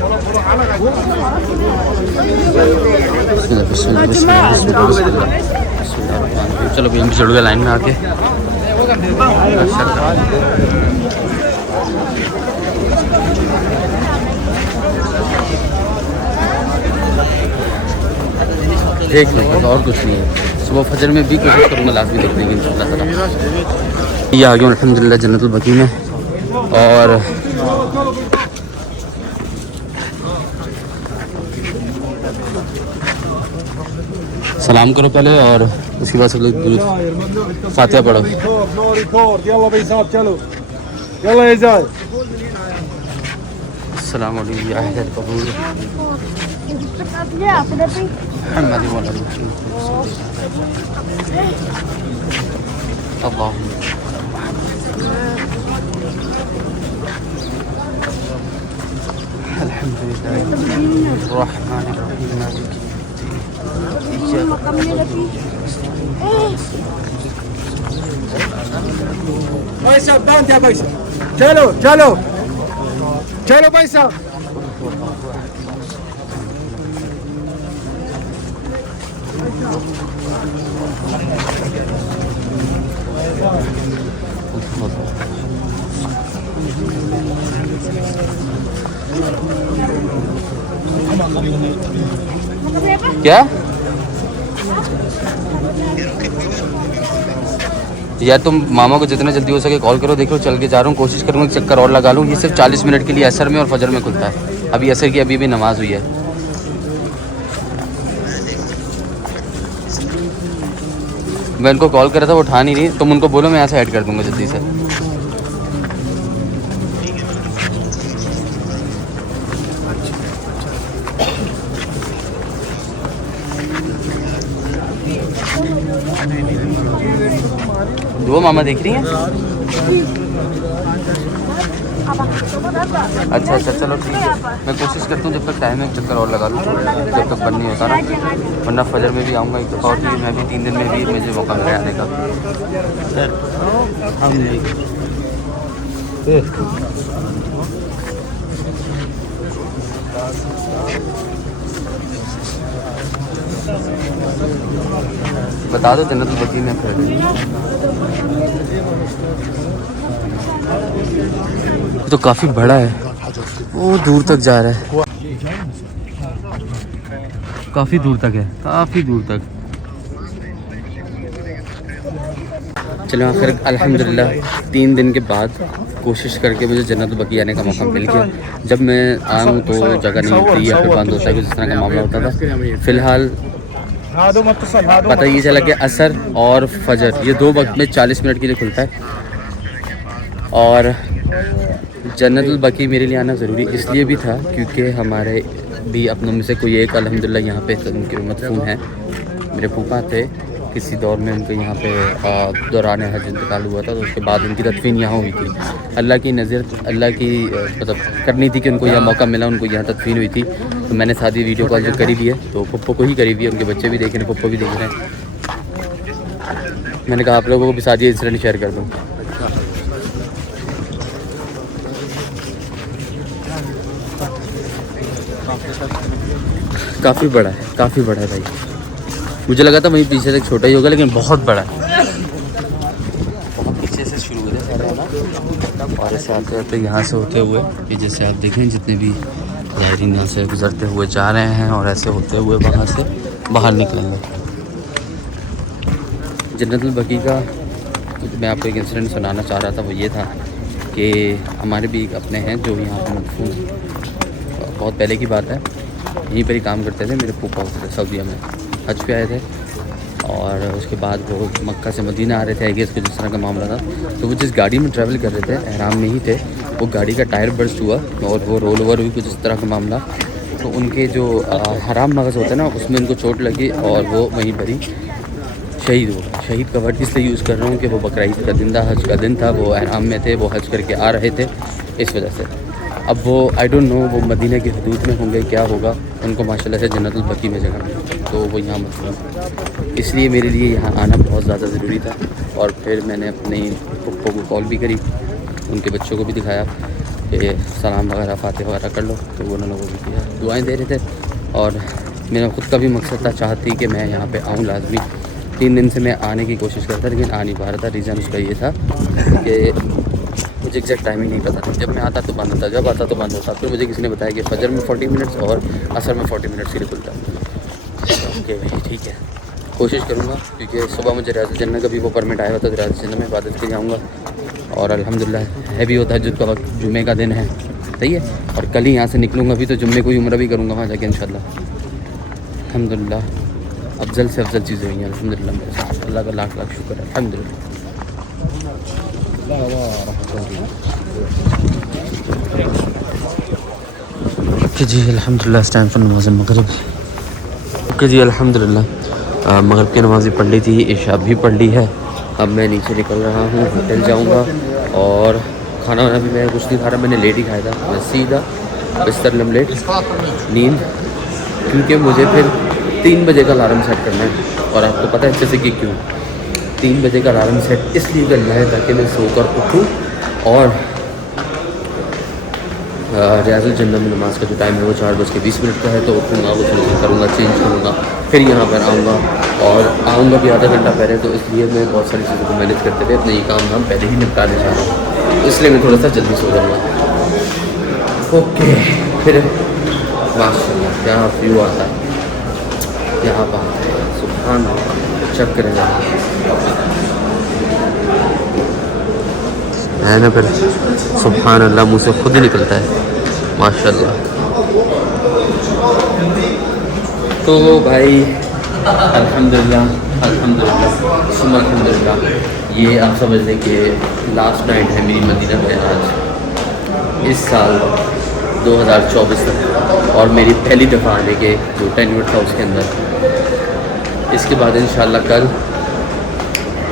चलो भी हम जुड़ गए लाइन में आके। देख लेंगे और कुछ नहीं है। सुबह फजर में भी कोशिश करूँगा लाजमी देखने की इंशाल्लाह ताला। ये आ गया अल्हम्दुलिल्लाह जन्नतुल बकी में। और सलाम करो पहले और उसके बाद सब लोग दुरूद फातिहा पढ़ो। अस्सलाम वालेकुम या अहल कबूल मुहम्मद व अली अल्लाह। अल्हम्दुलिल्लाह रहमान रहीम मालिक भाई साहब बांध दिया भाई साहब, चलो चलो चलो भाई साहब। क्या या तुम मामा को जितना जल्दी हो सके कॉल करो। देखो चल के जा रहा हूँ, कोशिश करूँगा चक्कर और लगा लूँ। ये सिर्फ 40 मिनट के लिए असर में और फजर में खुलता है। अभी असर की अभी भी नमाज हुई है। मैं उनको कॉल करा था, वो उठा नहीं रही। तुम उनको बोलो मैं यहाँ से ऐड कर दूँगा जल्दी से। दो मामा देख रही हैं? अच्छा अच्छा चलो ठीक है। मैं कोशिश करता हूँ जब तक टाइम है चक्कर और लगा लूँ, जब तक बंद नहीं होता ना, वरना फजर में भी आऊँगा एक दफ़ा और। मैं भी 3 दिन में भी मुझे मौका मिला आने का। बता दो जन्नतुल बकी में फिर तो काफ़ी बड़ा है, वो दूर तक जा रहा है, काफ़ी दूर तक है, काफ़ी दूर तक। चलो आखिर अल्हम्दुलिल्लाह 3 दिन के बाद कोशिश करके मुझे जन्नतुल बकी आने का मौका मिल गया। जब मैं आया हूँ तो जगह नहीं होती या फिर बंद होता है, कुछ इस तरह का मामला होता था। फ़िलहाल पता ये चला कि असर और फजर ये 2 वक्त में 40 मिनट के लिए खुलता है। और जन्नतुल बकी मेरे लिए आना ज़रूरी इसलिए भी था क्योंकि हमारे भी अपनों में से कोई एक अल्हम्दुलिल्लाह यहाँ पे उनके मदफून है। मेरे फूफा थे, किसी दौर में उनके यहाँ पे दौरान हज इंतकाल हुआ था, तो उसके बाद उनकी तदफीन यहाँ हुई थी। अल्लाह की नज़र, अल्लाह की मतलब करनी थी कि उनको यहाँ मौका मिला, उनको यहाँ तदफीन हुई थी। तो मैंने साथ ही वीडियो कॉल जो करी भी है, तो पप्पो को ही करी हुई है, उनके बच्चे भी देख रहे हैं, पप्पो भी देख रहे हैं। मैंने कहा आप लोगों को भी साथ ही इंसिडेंट शेयर कर दूँ। काफ़ी बड़ा है, काफ़ी बड़ा है भाई। मुझे लगा था वहीं पीछे तक छोटा ही होगा, लेकिन बहुत बड़ा है। बहुत पीछे से शुरू होता है और ऐसे आते आते यहाँ से होते हुए, ये जैसे आप देखें जितने भी ज़ायरीन यहाँ से गुजरते हुए जा रहे हैं और ऐसे होते हुए वहाँ से बाहर निकलेंगे। जन्नतुल बकी का मैं आपको एक इंसिडेंट सुनाना चाह रहा था, वो ये था कि हमारे भी अपने हैं जो यहाँ पर मदफून, बहुत पहले की बात है, यहीं पर ही काम करते थे। मेरे फूफा होते थे सऊदीया में, हज पे आए थे और उसके बाद वो मक्का से मदीना आ रहे थे, आई गेस कुछ इस तरह का मामला था। तो वो जिस गाड़ी में ट्रैवल कर रहे थे, एहराम में ही थे, वो गाड़ी का टायर बर्स्ट हुआ और वो रोल ओवर हुई, कुछ इस तरह का मामला। तो उनके जो हराम मगज़ होता है ना, उसमें उनको चोट लगी और वो वहीं पर ही शहीद हो गए। शहीद का वर्ड इसलिए यूज़ कर रहा हूँ कि वो बकरीद का दिन था, हज का दिन था, वो एहराम में थे, वो हज करके आ रहे थे, इस वजह से। अब वो आई डोंट नो वो मदीना की हदूद में होंगे, क्या होगा, उनको माशाल्लाह से जन्नतुल बकी में जगह मिली, तो वो यहाँ मदफून। इसलिए मेरे लिए यहाँ आना बहुत ज़्यादा ज़रूरी था। और फिर मैंने अपने पप्पो को कॉल भी करी, उनके बच्चों को भी दिखाया। कि सलाम वगैरह फातिहा वगैरह कर लो, तो वो लोगों को किया, दुआएं दे रहे थे। और मेरा खुद का भी मकसद था, चाहती कि मैं यहाँ पे आऊँ लाजमी। 3 दिन से मैं आने की कोशिश करता लेकिन आ नहीं पा रहा था। रीज़न उसका ये था कि मुझे एग्जैक्ट टाइमिंग नहीं पता था, जब मैं आता तो बंद होता, जब आता तो बंद होता। फिर मुझे किसी ने बताया कि फजर में 40 मिनट्स और असर में 40 मिनट्स के लिए खुलता है। ओके भाई ठीक है, कोशिश करूँगा, क्योंकि सुबह मुझे रियाज़ुल जन्नत का भी वो परमिट आया हुआ था, तो रियाज़ुल जन्नत में इबादत के लिए आऊँगा। और अल्हम्दुलिल्लाह है भी होता है जुद का वक्त, जुम्मे का दिन है, सही है। और कल ही यहाँ से निकलूँगा भी, तो जुम्मे को ही उम्रा भी करूँगा वहाँ जाके इंशाल्लाह। अल्हम्दुलिल्लाह अफजल से अफजल चीज़ें हुई हैं अल्हम्दुलिल्लाह मेरे साथ, अल्लाह का लाख लाख शुक्र है अल्हम्दुलिल्लाह। ओके जी अल्हम्दुलिल्लाह, इस टाइम पर नमाज़ मगरिब। ओके जी अल्हम्दुलिल्लाह, मगरिब की नमाज़ पढ़ ली थी, इशा भी पढ़ ली है। अब मैं नीचे निकल रहा हूँ, होटल जाऊँगा। और खाना वाना भी मैं कुछ नहीं खा रहा, मैंने लेट ही खाया था। मैं सीधा बिस्तर लमलेट नींद, क्योंकि मुझे फिर 3 बजे का अलार्म सेट करना है। और आपको पता है अच्छे से कि क्यों 3 बजे का अलार्म सेट इसलिए करना है ताकि मैं सोकर उठूँ और रियाज़ुल जन्नत में नमाज़ का जो टाइम है वो 4:20 का है, तो उठूँगा, वो करूँगा, चेंज करूँगा, फिर यहाँ पर आऊँगा। और आऊँगा भी आधा घंटा पहले, तो इसलिए मैं बहुत सारी चीज़ों को मैनेज करते हुए अपने ये काम धाम पहले ही निपटाने चाह रहा हूँ, इसलिए मैं थोड़ा सा जल्दी सो जाऊँगा। ओके, फिर माशाल्लाह क्या व्यू आता है, क्या बात है, सुभान अल्लाह, चेक करें है ना, फिर सुभान अल्लाह मुँह से खुद ही निकलता है माशाल्लाह। तो भाई अल्हम्दुलिल्लाह अल्हम्दुलिल्लाह सुम्मा अल्हम्दुलिल्लाह, ये आप समझ लें कि लास्ट नाइट है मेरी मदीना में आज इस साल 2024 तक, और मेरी पहली दफ़ा आने के जो टेन्यूर था उसके अंदर। इसके बाद इंशाल्लाह कल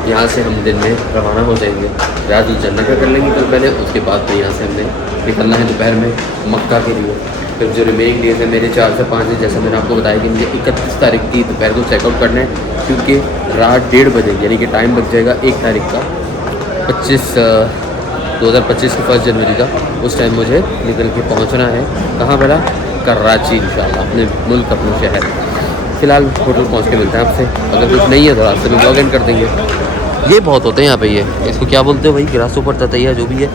यहाँ से हम दिन में रवाना हो जाएंगे, रियाज़ुल जन्नत का कर लेंगे कल पहले, उसके बाद फिर यहाँ से हमने निकलना है दोपहर में मक्का के लिए। फिर जो रिमेनिंग डेज है मेरे 4 से 5 दिन, जैसा मैंने आपको बताया कि मुझे 31 तारीख की दोपहर को चेकआउट करना है, क्योंकि रात 1:30 बजे यानी कि टाइम लग जाएगा 1 तारीख का 2025 की 1 जनवरी का, उस टाइम मुझे निकल के पहुँचना है। कहाँ भला? कराची इंशाल्लाह, अपने मुल्क, अपने शहर। फ़िलहाल होटल पहुँच के मिलते हैं आपसे, अगर कुछ नहीं है तो रास्ते में ब्लॉग एंड कर देंगे। ये बहुत होते हैं यहाँ पे, ये इसको क्या बोलते हो भाई, ग्रास ऊपर ततैया जो भी है,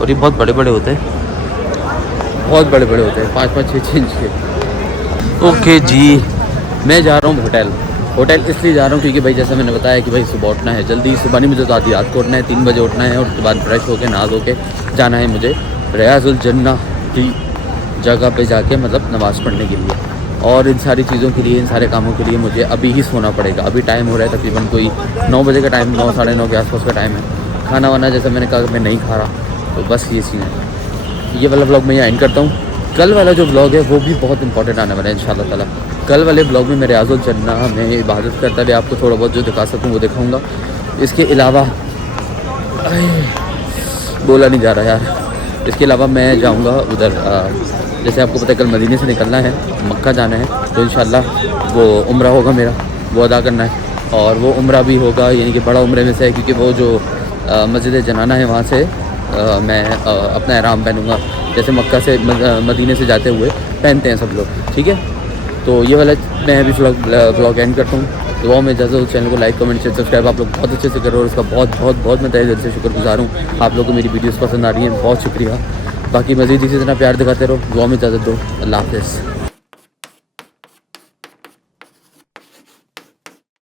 और ये बहुत बड़े बड़े होते हैं, बहुत बड़े बड़े होते हैं, 5-5, 6-6 इंच के। ओके जी, मैं जा रहा हूँ होटल इसलिए जा रहा हूँ क्योंकि भाई जैसा मैंने बताया कि भाई सुबह उठना है जल्दी, सुबह नहीं मुझे तो आधी रात को उठना है, 3 बजे उठना है, और उसके बाद फ्रेश होकर नहा धो के जाना है मुझे रियाज़ुल जन्नत की जगह पे जाके, मतलब नमाज़ पढ़ने के लिए। और इन सारी चीज़ों के लिए, इन सारे कामों के लिए मुझे अभी ही सोना पड़ेगा। अभी टाइम हो रहा है तकरीबन कोई 9 बजे का टाइम, 9 साढ़े 9 के आसपास का टाइम है। खाना वाना जैसा मैंने कहा मैं नहीं खा रहा, तो बस ये सीन है। ये वाला ब्लॉग मैं यहाँ एंड करता हूँ। कल वाला जो ब्लॉग है वो भी बहुत इंपॉर्टेंट आने वाला है इंशाल्लाह ताला। कल वाले ब्लॉग में मैं रियाज़ुल जन्नत में इबादत करता हुए आपको थोड़ा बहुत जो दिखा सकूँ वो दिखाऊँगा। इसके अलावा बोला नहीं जा रहा यार, इसके अलावा मैं जाऊँगा उधर, जैसे आपको पता है कल मदीने से निकलना है, मक्का जाना है, तो इंशाल्लाह वो उम्रा होगा मेरा, वो अदा करना है। और वो उम्रा भी होगा यानी कि बड़ा उम्रे में से है, क्योंकि वो जो मस्जिद जनाना है वहाँ से मैं अपना ihram पहनूँगा, जैसे मक्का से मदीने से जाते हुए पहनते हैं सब लोग, ठीक है। तो ये वाला मैं अभी ब्लॉग एंड करता हूँ। दुआ में इजाज़त, चैनल को लाइक कमेंट शेयर सब्सक्राइब आप लोग बहुत अच्छे से करो, और उसका बहुत बहुत बहुत मैं तहे दिल से शुक्रगुजार हूँ। आप लोगों को मेरी वीडियोस पसंद आ रही हैं, बहुत शुक्रिया। बाकी मज़ीद इसी तरह प्यार दिखाते रहो, दुआ में इजाज़त दो, अल्लाह हाफ़िज़।